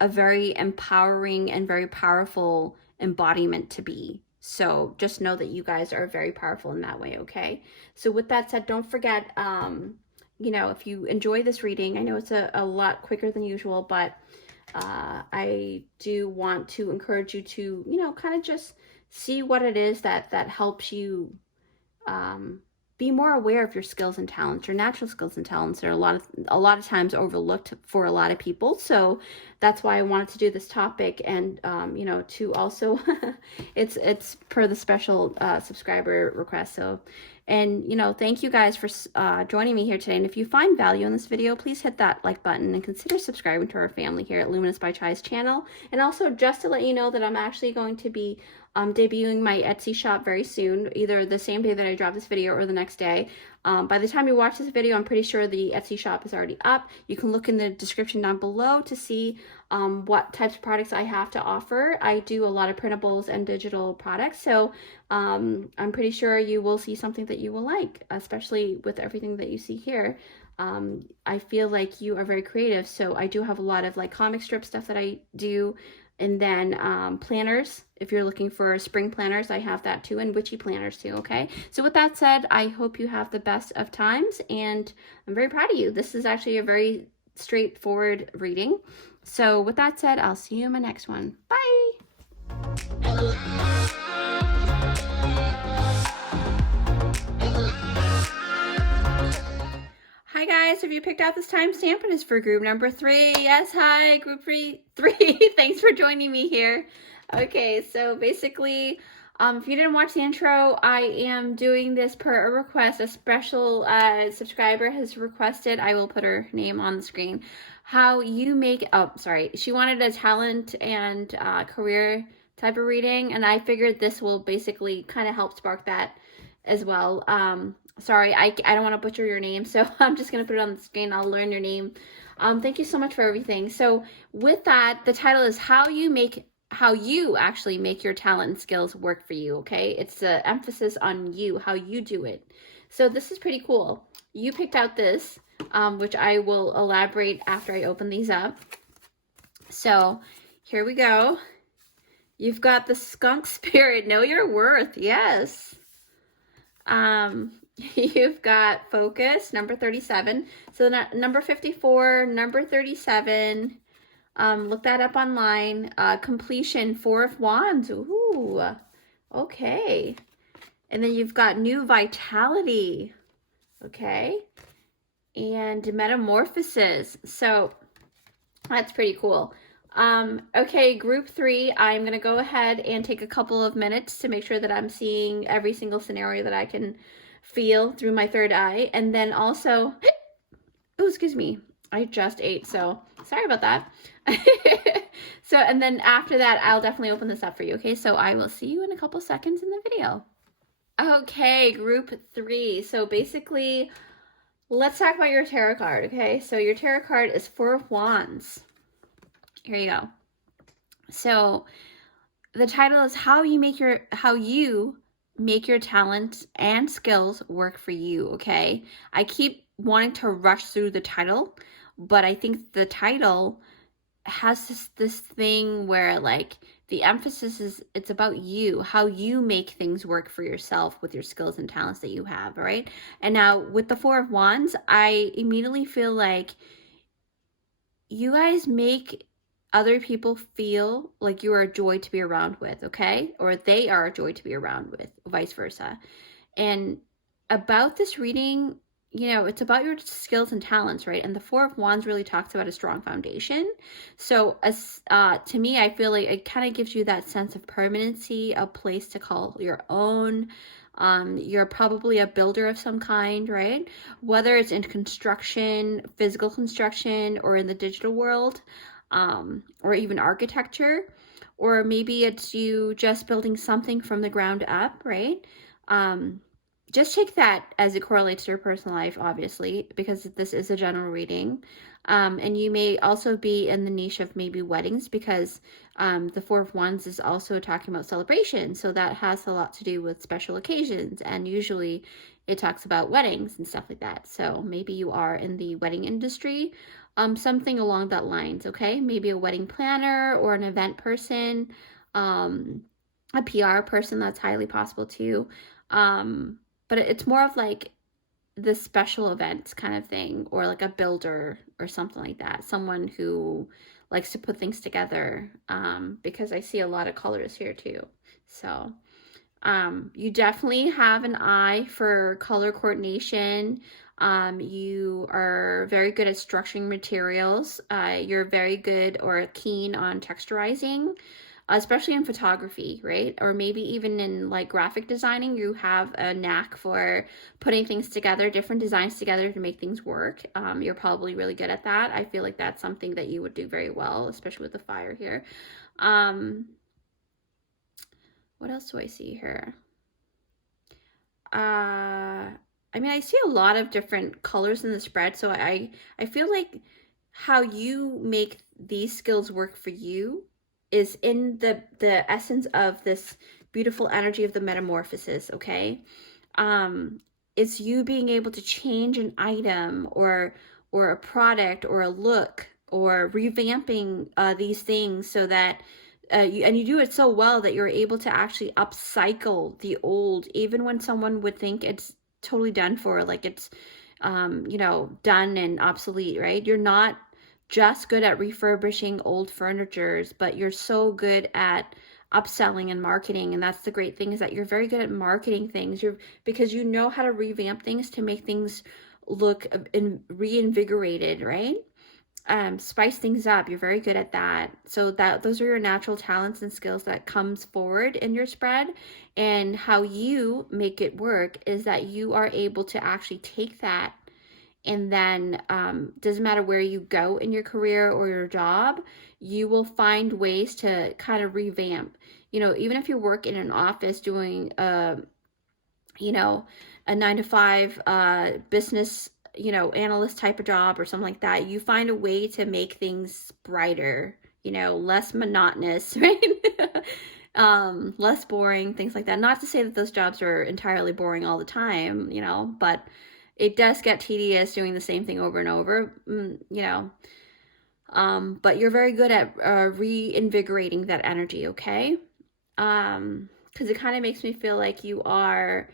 a very empowering and very powerful embodiment to be. So just know that you guys are very powerful in that way, okay? So with that said, don't forget, you know, if you enjoy this reading, I know it's a lot quicker than usual, but I do want to encourage you to, you know, kind of just see what it is that helps you be more aware of your skills and talents. Your natural skills and talents are a lot of times overlooked for a lot of people. So that's why I wanted to do this topic, and you know, to also it's per the special subscriber request. So, and you know, thank you guys for joining me here today. And if you find value in this video, please hit that like button and consider subscribing to our family here at Luminous by Chai's channel. And also, just to let you know that I'm actually going to be debuting my Etsy shop very soon, either the same day that I drop this video or the next day. By the time you watch this video, I'm pretty sure the Etsy shop is already up. You can look in the description down below to see what types of products I have to offer. I do a lot of printables and digital products, so I'm pretty sure you will see something that you will like, especially with everything that you see here. I feel like you are very creative, so I do have a lot of like comic strip stuff that I do. And then planners, if you're looking for spring planners, I have that too, and witchy planners too, okay? So with that said, I hope you have the best of times, and I'm very proud of you. This is actually a very straightforward reading. So with that said, I'll see you in my next one. Bye! Hi guys, have you picked out this timestamp? It is for group number 3. Yes, hi, group 3. Thanks for joining me here. Okay, so basically, if you didn't watch the intro, I am doing this per a request. A special subscriber has requested, I will put her name on the screen, how you make, oh, sorry, she wanted a talent and career type of reading, and I figured this will basically kind of help spark that as well. Sorry, I don't want to butcher your name, so I'm just going to put it on the screen. I'll learn your name. Thank you so much for everything. So with that, the title is how you actually make your talent and skills work for you, okay? It's the emphasis on you, how you do it. So this is pretty cool. You picked out this, which I will elaborate after I open these up. So here we go. You've got the skunk spirit. Know your worth. Yes. You've got focus, number 37. So number 54, number 37. Look that up online. Completion, 4 of Wands. Ooh, okay. And then you've got new vitality. Okay. And metamorphosis. So that's pretty cool. Okay, group 3, I'm going to go ahead and take a couple of minutes to make sure that I'm seeing every single scenario that I can feel through my third eye. And then also, oh, excuse me, I just ate, so sorry about that. So, and then after that, I'll definitely open this up for you, okay? So I will see you in a couple seconds in the video. Okay, group 3. So basically, let's talk about your tarot card, okay? So your tarot card is 4 of Wands. Here you go. So the title is how you make your talents and skills work for you, okay? I keep wanting to rush through the title, but I think the title has this thing where like the emphasis is it's about you, how you make things work for yourself with your skills and talents that you have, all right? And now with the 4 of Wands, I immediately feel like you guys make other people feel like you are a joy to be around with, okay? Or they are a joy to be around with, vice versa. And about this reading, you know, it's about your skills and talents, right? And the 4 of Wands really talks about a strong foundation. So to me, I feel like it kind of gives you that sense of permanency, a place to call your own. You're probably a builder of some kind, right? Whether it's in construction, physical construction, or in the digital world, or even architecture, or maybe it's you just building something from the ground up, right? Just take that as it correlates to your personal life, obviously, because this is a general reading. And you may also be in the niche of maybe weddings, because the 4 of Wands is also talking about celebration. So that has a lot to do with special occasions. And usually it talks about weddings and stuff like that. So maybe you are in the wedding industry, something along that lines, okay? Maybe a wedding planner or an event person, a PR person, that's highly possible too. But it's more of like the special events kind of thing, or like a builder or something like that. Someone who likes to put things together, because I see a lot of colors here too. So you definitely have an eye for color coordination. You are very good at structuring materials. You're very good or keen on texturizing, especially in photography, right? Or maybe even in like graphic designing, you have a knack for putting things together, different designs together to make things work. You're probably really good at that. I feel like that's something that you would do very well, especially with the fire here. What else do I see here? I mean, I see a lot of different colors in the spread, so I feel like how you make these skills work for you is in the essence of this beautiful energy of the metamorphosis, okay? It's you being able to change an item or a product or a look, or revamping these things so that you do it so well that you're able to actually upcycle the old, even when someone would think it's totally done for, like it's you know, done and obsolete, right? You're not just good at refurbishing old furnitures, but you're so good at upselling and marketing. And that's the great thing, is that you're very good at marketing things, because you know how to revamp things to make things look reinvigorated, right? Spice things up. You're very good at that. So those are your natural talents and skills that comes forward in your spread. And how you make it work is that you are able to actually take that, and then doesn't matter where you go in your career or your job, you will find ways to kind of revamp. You know, even if you work in an office doing you know, a 9-to-5 business, you know, analyst type of job or something like that, you find a way to make things brighter, you know, less monotonous, right? Less boring, things like that. Not to say that those jobs are entirely boring all the time, you know, but it does get tedious doing the same thing over and over, you know. But you're very good at reinvigorating that energy, okay? Because it kind of makes me feel like you are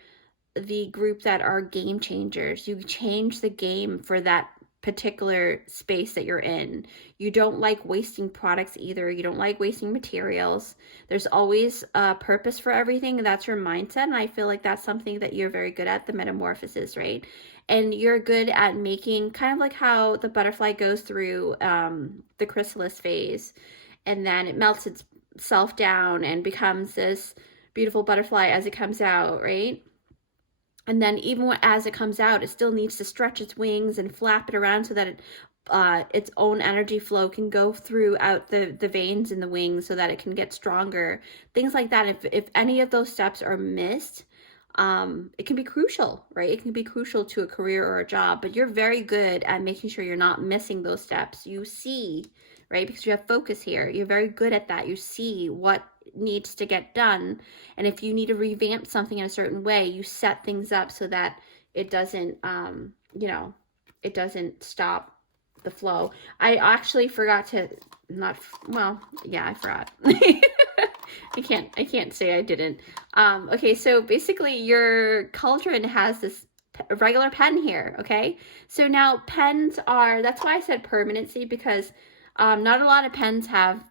the group that are game changers. You change the game for that particular space that you're in. You don't like wasting products either. You don't like wasting materials. There's always a purpose for everything. That's your mindset. And I feel like that's something that you're very good at, the metamorphosis, right? And you're good at making, kind of like how the butterfly goes through the chrysalis phase, and then it melts itself down and becomes this beautiful butterfly as it comes out, right? And then even as it comes out, it still needs to stretch its wings and flap it around so that its own energy flow can go throughout the veins in the wings so that it can get stronger. Things like that. If any of those steps are missed, it can be crucial, right? It can be crucial to a career or a job, but you're very good at making sure you're not missing those steps. You see, right? Because you have focus here. You're very good at that. You see what needs to get done. And if you need to revamp something in a certain way, you set things up so that it doesn't, it doesn't stop the flow. I actually forgot to I forgot. I can't say I didn't. Okay, so basically your cauldron has this regular pen here, okay? So now pens are, that's why I said permanency, because not a lot of pens have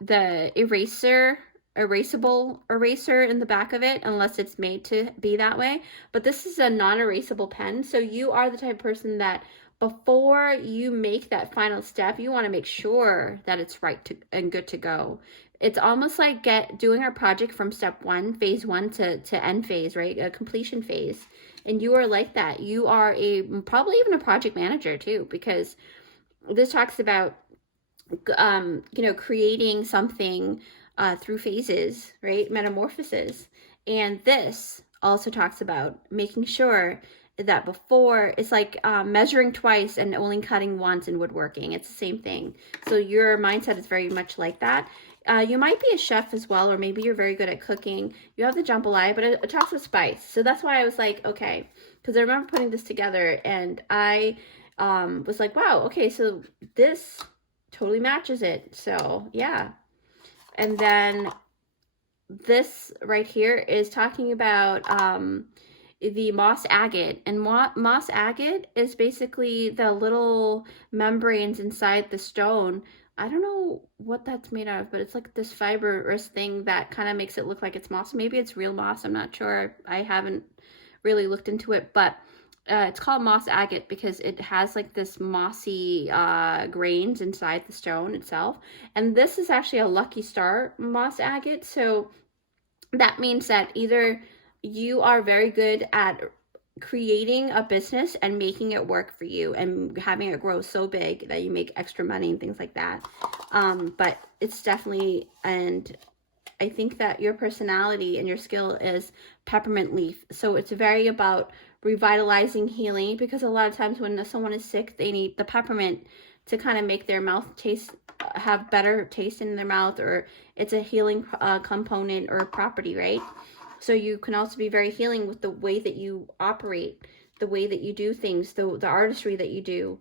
the erasable eraser in the back of it, unless it's made to be that way. But this is a non-erasable pen, so you are the type of person that before you make that final step, you want to make sure that it's right and good to go. It's almost like doing our project from step one, phase one, to end phase, right? A completion phase. And you are like that. You are probably even a project manager too, because this talks about creating something through phases, right? Metamorphosis. And this also talks about making sure that before, it's like measuring twice and only cutting once in woodworking. It's the same thing. So your mindset is very much like that. You might be a chef as well, or maybe you're very good at cooking. You have the jambalaya, but it talks with spice. So that's why I was like, okay, because I remember putting this together and I was like, wow, okay, so this totally matches it. So yeah. And then this right here is talking about the moss agate. And moss agate is basically the little membranes inside the stone. I don't know what that's made of, but it's like this fibrous thing that kind of makes it look like it's moss. Maybe it's real moss. I'm not sure. I haven't really looked into it, but it's called moss agate because it has like this mossy grains inside the stone itself. And this is actually a lucky star moss agate. So that means that either you are very good at creating a business and making it work for you and having it grow so big that you make extra money and things like that. But it's definitely, and I think that your personality and your skill is peppermint leaf. So it's very about revitalizing, healing, because a lot of times when someone is sick, they need the peppermint to kind of make their mouth have better taste in their mouth, or it's a healing component or a property, right? So you can also be very healing with the way that you operate, the way that you do things, the artistry that you do.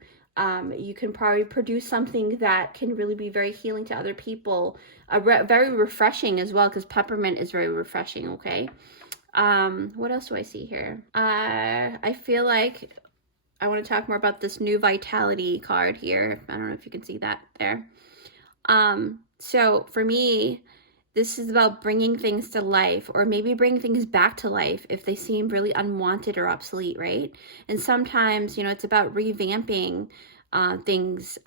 You can probably produce something that can really be very healing to other people, very refreshing as well, because peppermint is very refreshing, okay? What else do I see here? I feel like I want to talk more about this new vitality card here. I don't know if you can see that there. So for me, this is about bringing things to life, or maybe bringing things back to life if they seem really unwanted or obsolete, right? And sometimes, it's about revamping things,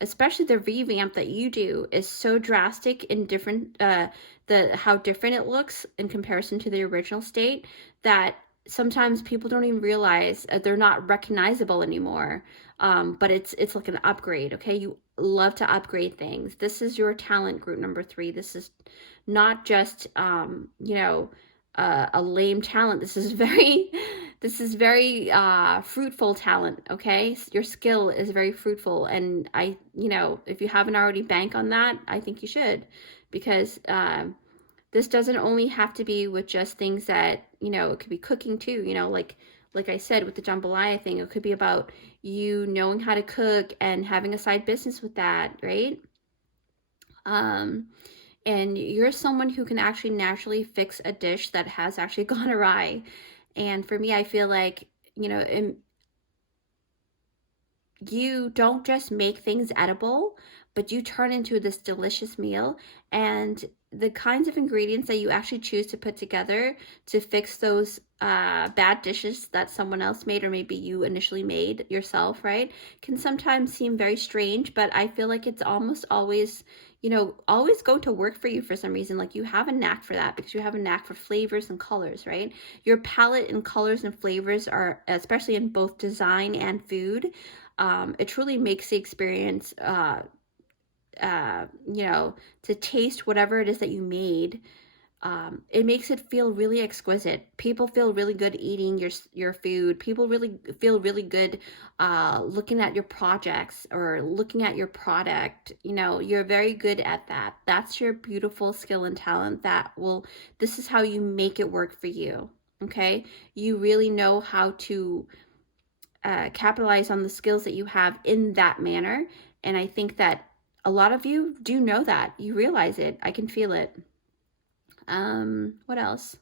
especially the revamp that you do is so drastic and different, how different it looks in comparison to the original state, that sometimes people don't even realize they're not recognizable anymore. But it's like an upgrade, okay? You love to upgrade things. This is your talent group number 3. This is not just, a lame talent. This is very fruitful talent, okay? Your skill is very fruitful. And if you haven't already banked on that, I think you should, because this doesn't only have to be with just things that, it could be cooking too, like I said, with the jambalaya thing, it could be about you knowing how to cook and having a side business with that, right? And you're someone who can actually naturally fix a dish that has actually gone awry. And for me, I feel like, you know, you don't just make things edible, but you turn into this delicious meal. And the kinds of ingredients that you actually choose to put together to fix those bad dishes that someone else made, or maybe you initially made yourself, right, can sometimes seem very strange, but I feel like it's almost always, you know, always go to work for you for some reason. Like you have a knack for that because you have a knack for flavors and colors, right? Your palette and colors and flavors are, especially in both design and food, it truly makes the experience, you know, to taste whatever it is that you made. It makes it feel really exquisite. People feel really good eating your food. People really feel really good looking at your projects or looking at your product. You know, you're very good at that. That's your beautiful skill and talent that will, this is how you make it work for you. Okay? You really know how to capitalize on the skills that you have in that manner. And I think that a lot of you do know that. You realize it. I can feel it. What else?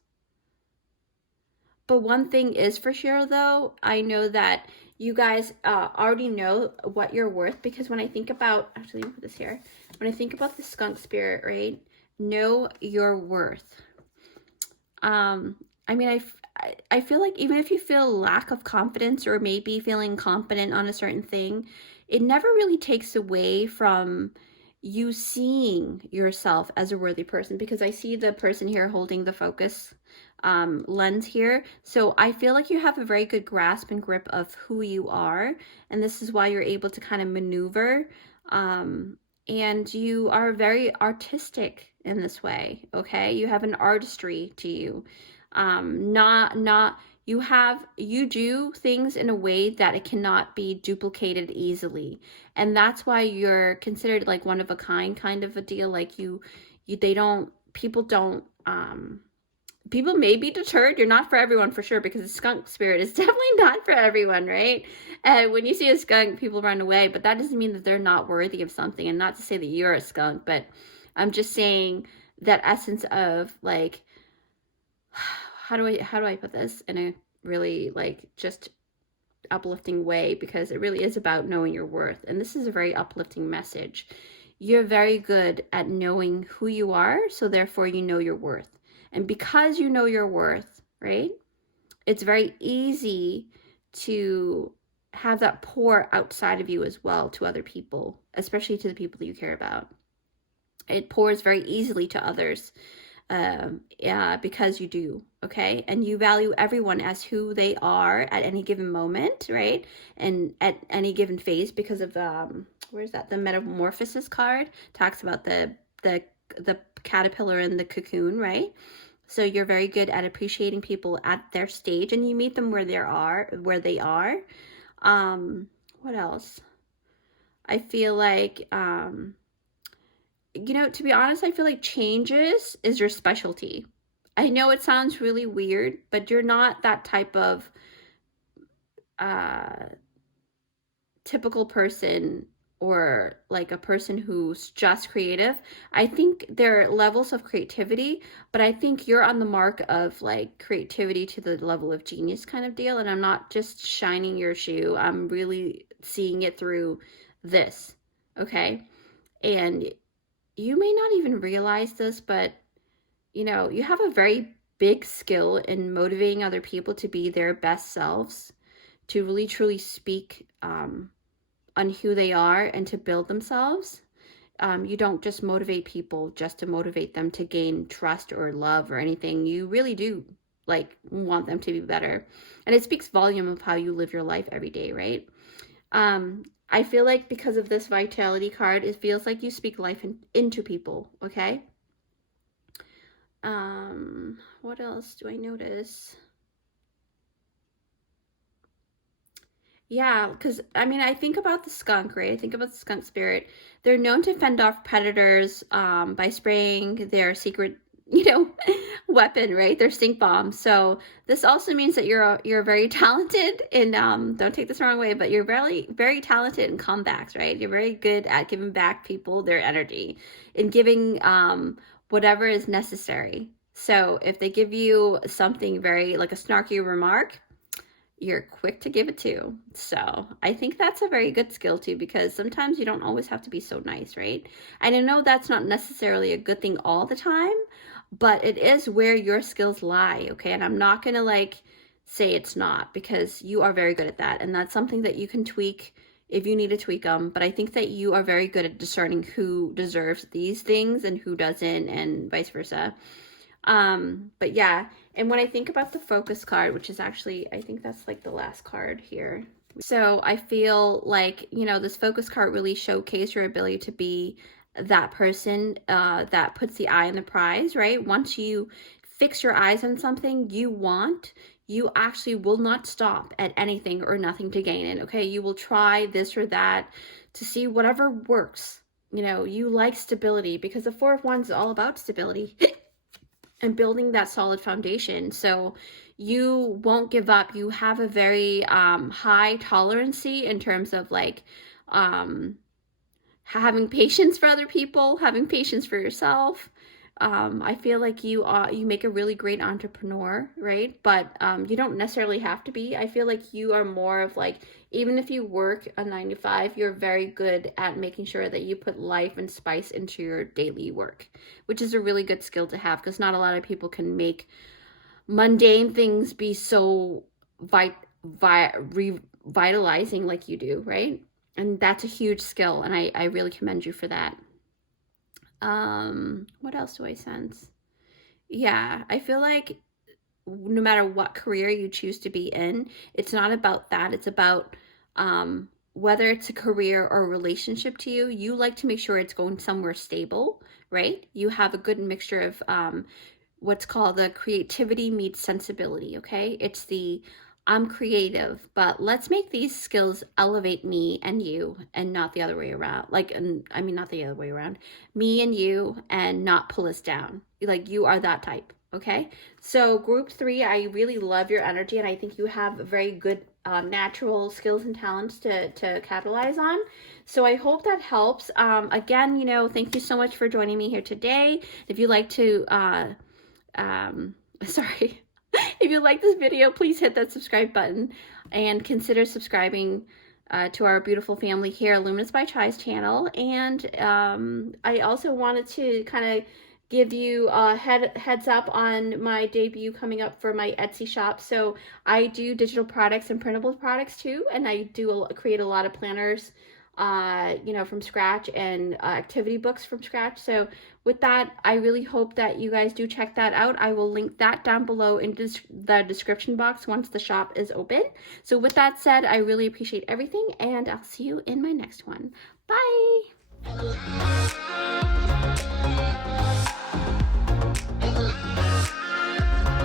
But one thing is for sure, though, I know that you guys already know what you're worth, because when I think about, actually, let me put this here. When I think about the skunk spirit, right? Know your worth. I mean, I feel like even if you feel lack of confidence or maybe feeling confident on a certain thing, it never really takes away from you seeing yourself as a worthy person, because I see the person here holding the focus lens here. So I feel like you have a very good grasp and grip of who you are, and this is why you're able to kind of maneuver. And you are very artistic in this way, okay? You have an artistry to you. You do things in a way that it cannot be duplicated easily. And that's why you're considered like one of a kind of a deal. Like people may be deterred. You're not for everyone for sure, because the skunk spirit is definitely not for everyone, right? And when you see a skunk, people run away, but that doesn't mean that they're not worthy of something. And not to say that you're a skunk, but I'm just saying that essence of like, how do I put this in a really like just uplifting way, because it really is about knowing your worth. And this is a very uplifting message. You're very good at knowing who you are, so therefore you know your worth. And because you know your worth, right, it's very easy to have that pour outside of you as well to other people, especially to the people that you care about. It pours very easily to others because you do, okay? And you value everyone as who they are at any given moment, right? And at any given phase, because of where's that? The metamorphosis card talks about the caterpillar and the cocoon, right? So you're very good at appreciating people at their stage, and you meet them where they are. What else? I feel like, you know, to be honest, I feel like changes is your specialty. I know it sounds really weird, but you're not that type of typical person, or like a person who's just creative. I think there are levels of creativity, but I think you're on the mark of like creativity to the level of genius kind of deal. And I'm not just shining your shoe. I'm really seeing it through this, okay? And you may not even realize this, but you know, you have a very big skill in motivating other people to be their best selves, to really truly speak on who they are and to build themselves. You don't just motivate people just to motivate them to gain trust or love or anything. You really do like want them to be better. And it speaks volume of how you live your life every day, right? I feel like because of this vitality card, it feels like you speak life into people, okay? What else do I notice? Yeah, because I mean, I think about the skunk, right? I think about the skunk spirit. They're known to fend off predators by spraying their secret, you know, weapon, right? They're stink bombs. So this also means that you're very talented in, don't take this the wrong way, but you're very talented in comebacks, right? You're very good at giving back people their energy and giving whatever is necessary. So if they give you something very like a snarky remark, you're quick to give it to. So I think that's a very good skill too, because sometimes you don't always have to be so nice, right? And I know that's not necessarily a good thing all the time, but it is where your skills lie, okay? And I'm not gonna like say it's not, because you are very good at that, and that's something that you can tweak if you need to tweak them. But I think that you are very good at discerning who deserves these things and who doesn't, and vice versa. But yeah, and when I think about the focus card, which is actually, I think that's like the last card here. So I feel like, you know, this focus card really showcased your ability to be that person that puts the eye on the prize, right? Once you fix your eyes on something you want, you actually will not stop at anything or nothing to gain it, okay? You will try this or that to see whatever works. You know, you like stability, because the Four of Wands is all about stability and building that solid foundation. So you won't give up. You have a very high tolerancy in terms of like having patience for other people, having patience for yourself. I feel like you make a really great entrepreneur, right? But you don't necessarily have to be. I feel like you are more of like, even if you work a 9 to 5, you're very good at making sure that you put life and spice into your daily work, which is a really good skill to have, because not a lot of people can make mundane things be so revitalizing like you do, right? And that's a huge skill, and I really commend you for that. What else do I sense? Yeah, I feel like no matter what career you choose to be in, it's not about that. It's about whether it's a career or a relationship to you, you like to make sure it's going somewhere stable, right? You have a good mixture of what's called the creativity meets sensibility, okay? It's the I'm creative, but let's make these skills elevate me and you, and not the other way around. Like, I mean, not the other way around. Me and you, and not pull us down. Like, you are that type, okay? So group 3, I really love your energy, and I think you have very good natural skills and talents to capitalize on. So I hope that helps. Again, you know, thank you so much for joining me here today. If you'd like to, sorry. If you like this video, please hit that subscribe button and consider subscribing to our beautiful family here at Luminous by Chai's channel. And I also wanted to kind of give you a heads up on my debut coming up for my Etsy shop. So I do digital products and printable products too, and I do create a lot of planners you know, from scratch, and activity books from scratch. So with that, I really hope that you guys do check that out. I will link that down below in the description box once the shop is open. So with that said, I really appreciate everything, and I'll see you in my next one. Bye!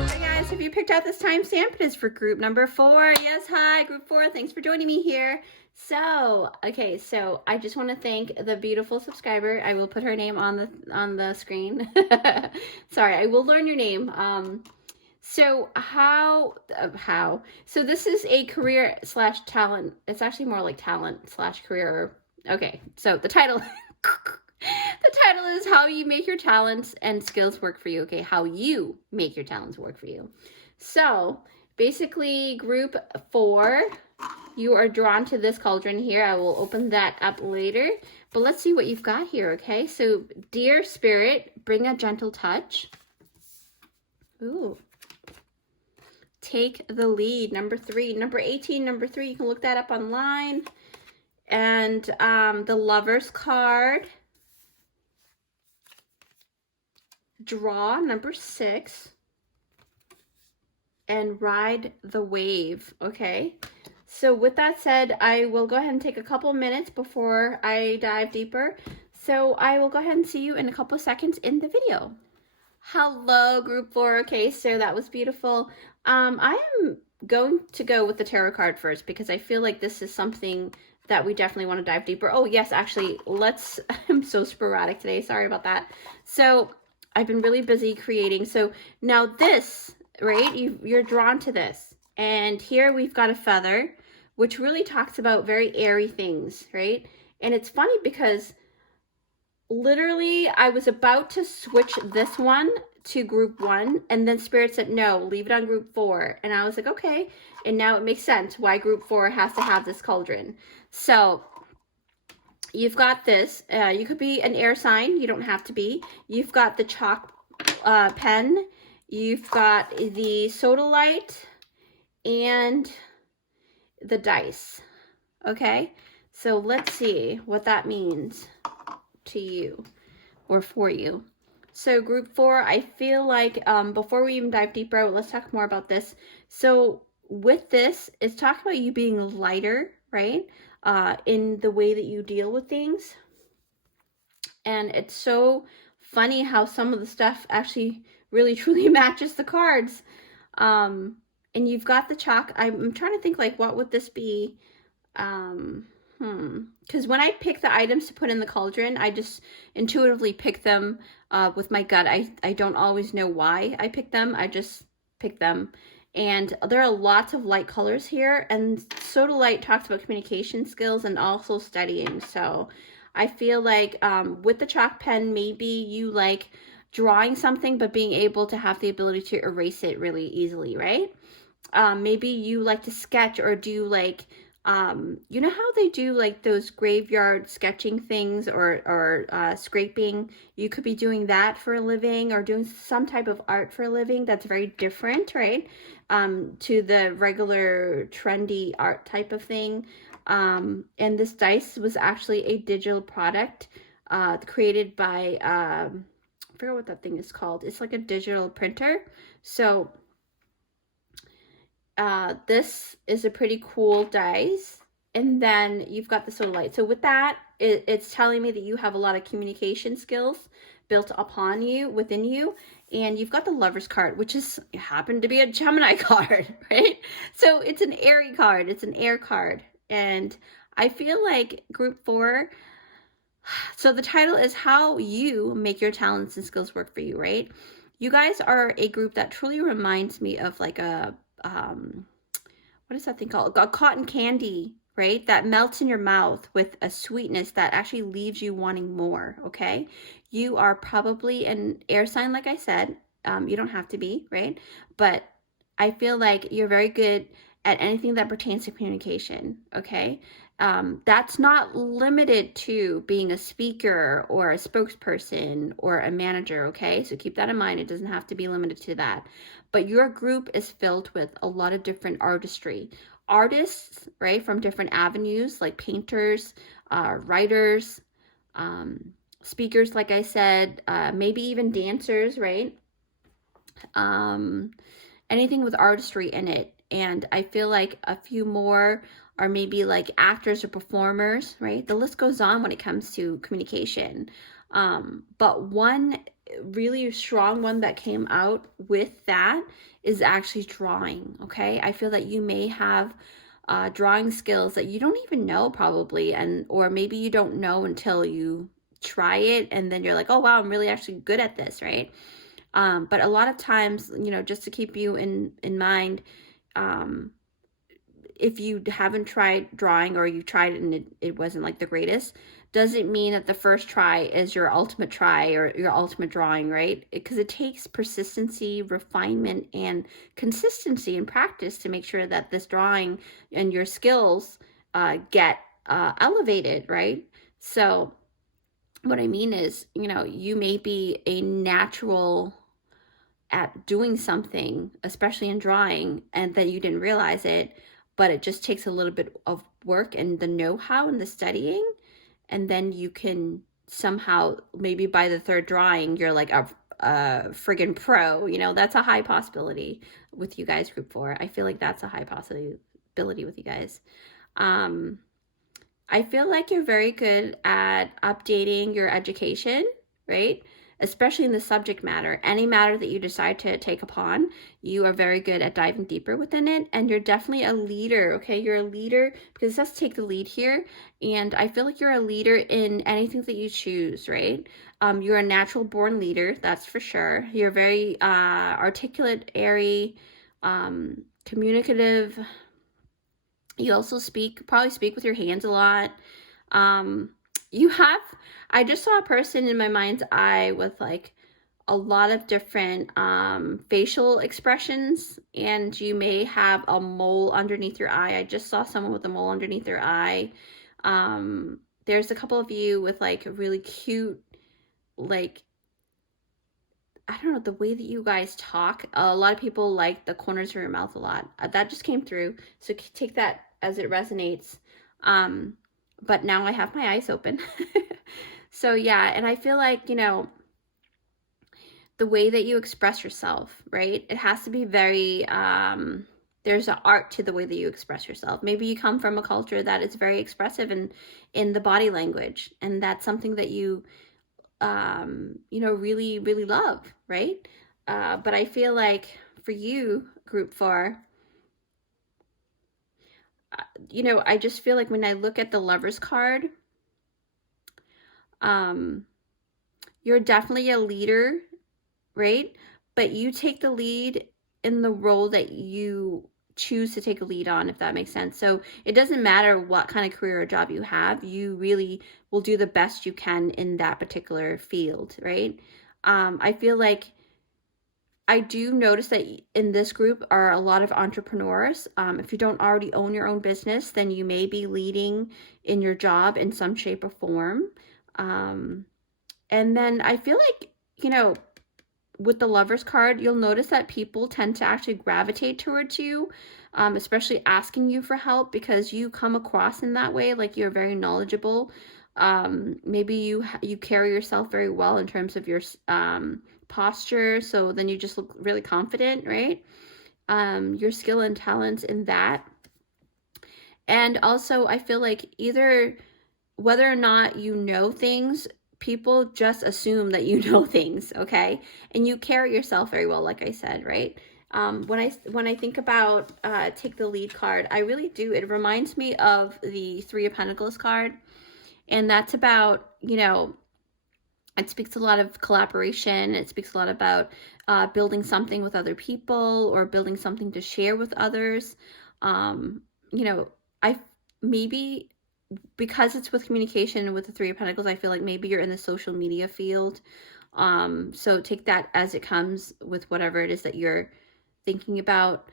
Hey guys, if you picked out this timestamp, it is for group number 4. Yes, hi, group 4. Thanks for joining me here. So, okay, so I just want to thank the beautiful subscriber. I will put her name on the screen. Sorry, I will learn your name. So so this is a career / talent. It's actually more like talent / career. Okay, so the title the title is How You Make Your Talents and Skills Work for You. Okay, how you make your talents work for you. So basically, group 4, you are drawn to this cauldron here. I will open that up later, but let's see what you've got here, okay? So, dear spirit, bring a gentle touch. Ooh. Take the lead, number 3. Number 18, number 3, you can look that up online. And the Lover's card. Draw, number 6. And ride the wave, okay? So with that said, I will go ahead and take a couple minutes before I dive deeper. So I will go ahead and see you in a couple seconds in the video. Hello, group 4. Okay, so that was beautiful. I am going to go with the tarot card first, because I feel like this is something that we definitely want to dive deeper. Oh, yes, actually, I'm so sporadic today. Sorry about that. So I've been really busy creating. So now this, right, you're drawn to this. And here we've got a feather, which really talks about very airy things, right? And it's funny because literally I was about to switch this one to group 1, and then Spirit said, no, leave it on group 4. And I was like, okay. And now it makes sense why group 4 has to have this cauldron. So you've got this. You could be an air sign. You don't have to be. You've got the chalk pen. You've got the sodalite and the dice. Okay, so let's see what that means to you or for you. So group 4, I feel like before we even dive deeper, let's talk more about this. So with this, it's talking about you being lighter, right? In the way that you deal with things. And it's so funny how some of the stuff actually really truly matches the cards. And you've got the chalk. I'm trying to think, like, what would this be? Because when I pick the items to put in the cauldron, I just intuitively pick them with my gut. I don't always know why I pick them. I just pick them. And there are lots of light colors here. And sodalite talks about communication skills and also studying. So I feel like with the chalk pen, maybe you like drawing something, but being able to have the ability to erase it really easily, right? Maybe you like to sketch or do like, you know how they do like those graveyard sketching things or scraping? You could be doing that for a living or doing some type of art for a living that's very different, right? To the regular trendy art type of thing. And this dice was actually a digital product created by, I forget what that thing is called. It's like a digital printer. So this is a pretty cool dice. And then you've got the sodalite. So with that, it's telling me that you have a lot of communication skills built upon you, within you. And you've got the Lover's card, which is happened to be a Gemini card, right? So it's an airy card. It's an air card. And I feel like group 4, so the title is How You Make Your Talents and Skills Work for You, right? You guys are a group that truly reminds me of like a, what is that thing called? A cotton candy, right? That melts in your mouth with a sweetness that actually leaves you wanting more, okay? You are probably an air sign, like I said. You don't have to be, right? But I feel like you're very good at anything that pertains to communication, okay? That's not limited to being a speaker or a spokesperson or a manager, okay? So keep that in mind. It doesn't have to be limited to that. But your group is filled with a lot of different artistry. Artists, right, from different avenues like painters, writers, speakers, like I said, maybe even dancers, right? Anything with artistry in it. And I feel like a few more are maybe like actors or performers, right? The list goes on when it comes to communication. But one really strong one that came out with that is actually drawing, okay? I feel that you may have drawing skills that you don't even know probably, or maybe you don't know until you try it and then you're like, oh wow, I'm really actually good at this, right? But a lot of times, you know, just to keep you in mind, if you haven't tried drawing or you tried it and it wasn't like the greatest, doesn't mean that the first try is your ultimate try or your ultimate drawing, right? Because it takes persistency, refinement, and consistency and practice to make sure that this drawing and your skills get elevated, right? So what I mean is, you know, you may be a natural at doing something, especially in drawing, and that you didn't realize it, but it just takes a little bit of work and the know-how and the studying, and then you can somehow, maybe by the third drawing, you're like a friggin' pro. You know, that's a high possibility with you guys, group 4. I feel like that's a high possibility with you guys. I feel like you're very good at updating your education, right? especially in the subject matter. Any matter that you decide to take upon, you are very good at diving deeper within it, and you're definitely a leader, okay? You're a leader because it says take the lead here, and I feel like you're a leader in anything that you choose, right? You're a natural born leader, that's for sure. You're very articulate, airy, communicative. You also probably speak with your hands a lot. I just saw a person in my mind's eye with like a lot of different facial expressions, and you may have a mole underneath your eye. I just saw someone with a mole underneath their eye. There's a couple of you with like really cute, like, I don't know, the way that you guys talk. A lot of people like the corners of your mouth a lot. That just came through, so take that as it resonates. But now I have my eyes open. So yeah, and I feel like, you know, the way that you express yourself, right? It has to be very, there's an art to the way that you express yourself. Maybe you come from a culture that is very expressive in the body language, and that's something that you really, really love, right? But I feel like for you, group 4, I just feel like when I look at the Lovers card, you're definitely a leader, right? But you take the lead in the role that you choose to take a lead on, if that makes sense. So it doesn't matter what kind of career or job you have, you really will do the best you can in that particular field, right? I feel like I do notice that in this group are a lot of entrepreneurs. If you don't already own your own business, then you may be leading in your job in some shape or form. And then I feel like, with the Lovers card, you'll notice that people tend to actually gravitate towards you, especially asking you for help, because you come across in that way, like you're very knowledgeable. Maybe you carry yourself very well in terms of your posture, so then you just look really confident, right? Your skill and talents in that. And also, I feel like either whether or not you know things, people just assume that you know things, okay? And you carry yourself very well, like I said, right? When I think about take the lead card, I really do. It reminds me of the 3 of Pentacles card, and that's about, it speaks a lot of collaboration. It speaks a lot about building something with other people or building something to share with others. I maybe, because it's with communication with the 3 of Pentacles, I feel like maybe you're in the social media field. So take that as it comes with whatever it is that you're thinking about.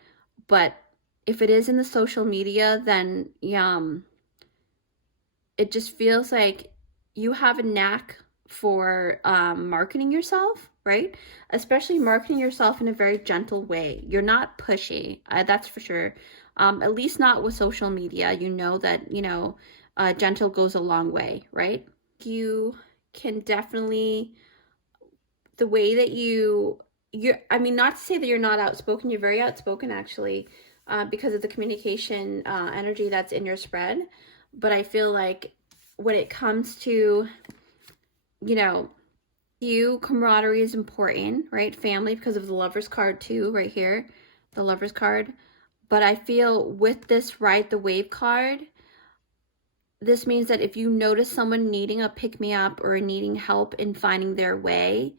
But if it is in the social media, then it just feels like you have a knack for marketing yourself, right? Especially marketing yourself in a very gentle way. You're not pushy, that's for sure. At least not with social media. You know that, gentle goes a long way, right? You can definitely, the way that I mean, not to say that you're not outspoken, you're very outspoken actually, because of the communication energy that's in your spread. But I feel like when it comes to, camaraderie is important, right? Family, because of the Lovers card too, right here, the Lovers card. But I feel with this Ride the Wave card, this means that if you notice someone needing a pick-me-up or needing help in finding their way,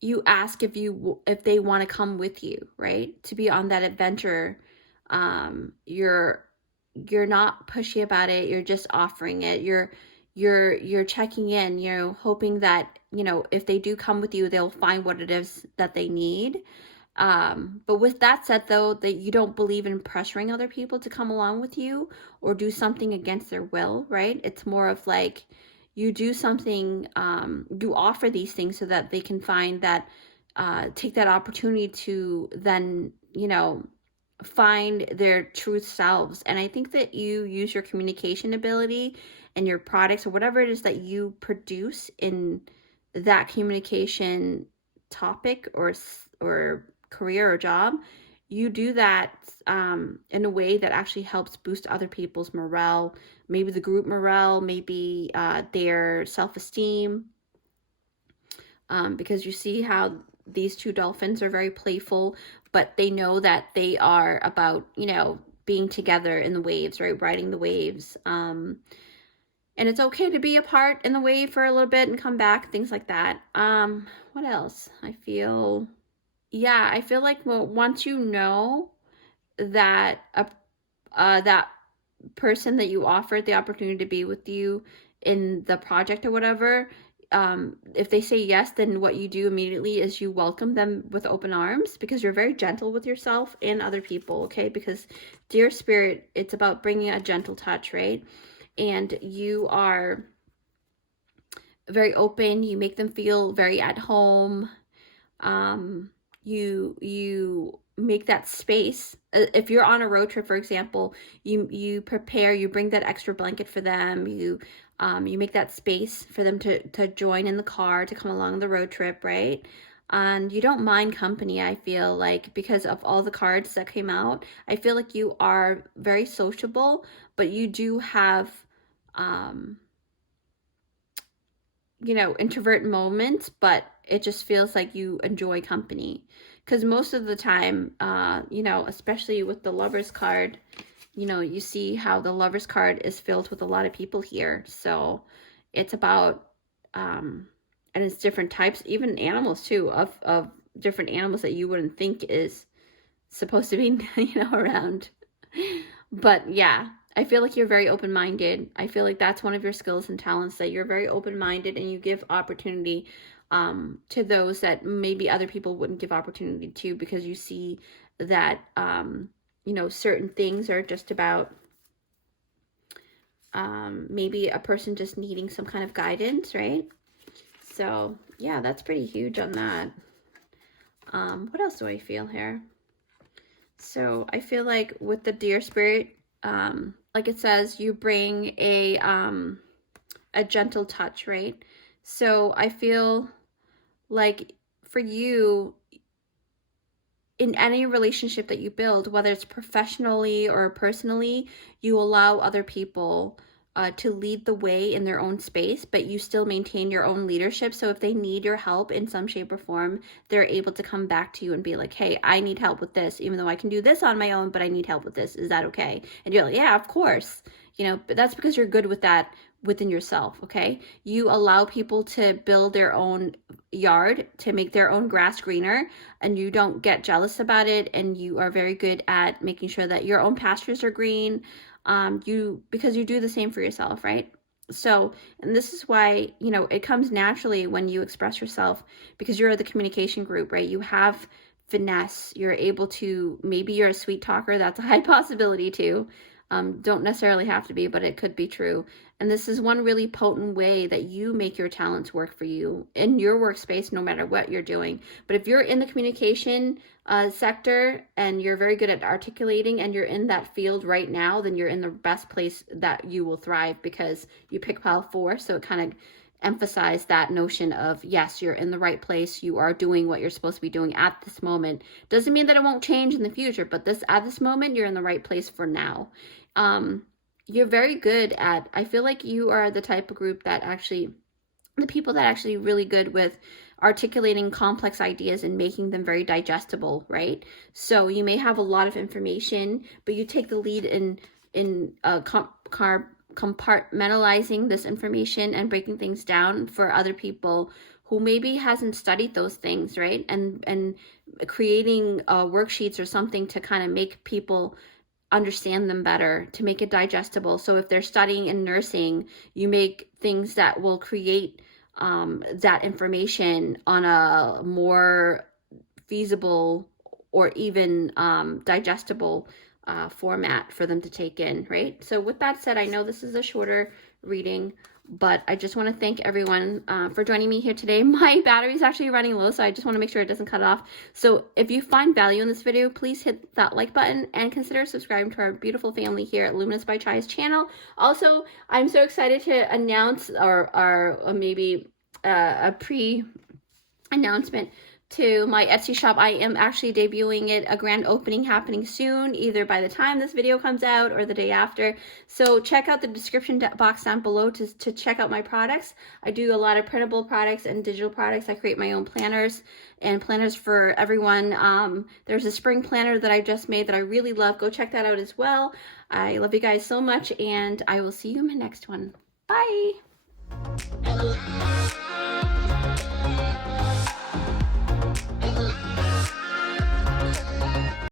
you ask if they want to come with you, right? To be on that adventure. You're not pushy about it. You're just offering it. You're checking in, hoping that, if they do come with you, they'll find what it is that they need. But with that said, though, that you don't believe in pressuring other people to come along with you or do something against their will, right? It's more of like you do something, you offer these things so that they can find that, take that opportunity to then, find their true selves. And I think that you use your communication ability and your products or whatever it is that you produce in that communication topic or career or job, you do that in a way that actually helps boost other people's morale, maybe the group morale, maybe their self-esteem, because you see how these two dolphins are very playful, but they know that they are about, you know, being together in the waves, right? Riding the waves. And it's okay to be apart in the wave for a little bit and come back, things like that. What else? I feel like, well, once you know that that person that you offered the opportunity to be with you in the project or whatever, if they say yes, then what you do immediately is you welcome them with open arms, because you're very gentle with yourself and other people, okay? Because dear spirit, it's about bringing a gentle touch, right? And you are very open. You make them feel very at home. You make that space. If you're on a road trip, for example, you prepare, you bring that extra blanket for them. You make that space for them to join in the car, to come along the road trip, right? And you don't mind company, I feel like, because of all the cards that came out. I feel like you are very sociable, but you do have you know, introvert moments, but it just feels like you enjoy company. Because most of the time, you know, especially with the Lovers card, you know, you see how the Lovers card is filled with a lot of people here. So it's about, and it's different types, even animals too, of different animals that you wouldn't think is supposed to be, you know, around. But yeah, I feel like you're very open-minded. I feel like that's one of your skills and talents, that you're very open-minded and you give opportunity to those that maybe other people wouldn't give opportunity to, because you see that, you know, certain things are just about maybe a person just needing some kind of guidance, right? So yeah, that's pretty huge on that. What else do I feel here? So I feel like with the deer spirit, like it says, you bring a gentle touch, right? So I feel like for you, in any relationship that you build, whether it's professionally or personally, you allow other people to lead the way in their own space, but you still maintain your own leadership. So if they need your help in some shape or form, they're able to come back to you and be like, hey, I need help with this, even though I can do this on my own, but I need help with this. Is that okay? And you're like, yeah, of course. You know, but that's because you're good with that within yourself, okay? You allow people to build their own yard, to make their own grass greener, and you don't get jealous about it, and you are very good at making sure that your own pastures are green, because you do the same for yourself, right? So, and this is why, you know, it comes naturally when you express yourself, because you're the communication group, right? You have finesse, you're able to, maybe you're a sweet talker, that's a high possibility too. Don't necessarily have to be, but it could be true. And this is one really potent way that you make your talents work for you in your workspace, no matter what you're doing. But if you're in the communication sector and you're very good at articulating and you're in that field right now, then you're in the best place that you will thrive, because you pick pile 4. So it kind of emphasize that notion of, yes, you're in the right place, you are doing what you're supposed to be doing at this moment. Doesn't mean that it won't change in the future, but at this moment, you're in the right place for now. You're very good at, I feel like you are the type of group that actually, the people that actually really good with articulating complex ideas and making them very digestible, right? So you may have a lot of information, but you take the lead in compartmentalizing this information and breaking things down for other people who maybe hasn't studied those things, right? And creating worksheets or something to kind of make people understand them better, to make it digestible. So if they're studying in nursing, you make things that will create that information on a more feasible or even digestible format for them to take in, right? So with that said, I know this is a shorter reading, but I just want to thank everyone for joining me here today. My battery is actually running low, so I just want to make sure it doesn't cut off. So if you find value in this video, please hit that like button and consider subscribing to our beautiful family here at Luminous by Chai's channel. Also, I'm so excited to announce, or maybe a pre-announcement, to my Etsy shop. I am actually debuting it, a grand opening happening soon, either by the time this video comes out or the day after. So check out the description box down below to check out my products. I do a lot of printable products and digital products. I create my own planners and planners for everyone. There's a spring planner that I just made that I really love. Go check that out as well. I love you guys so much, and I will see you in my next one. Bye.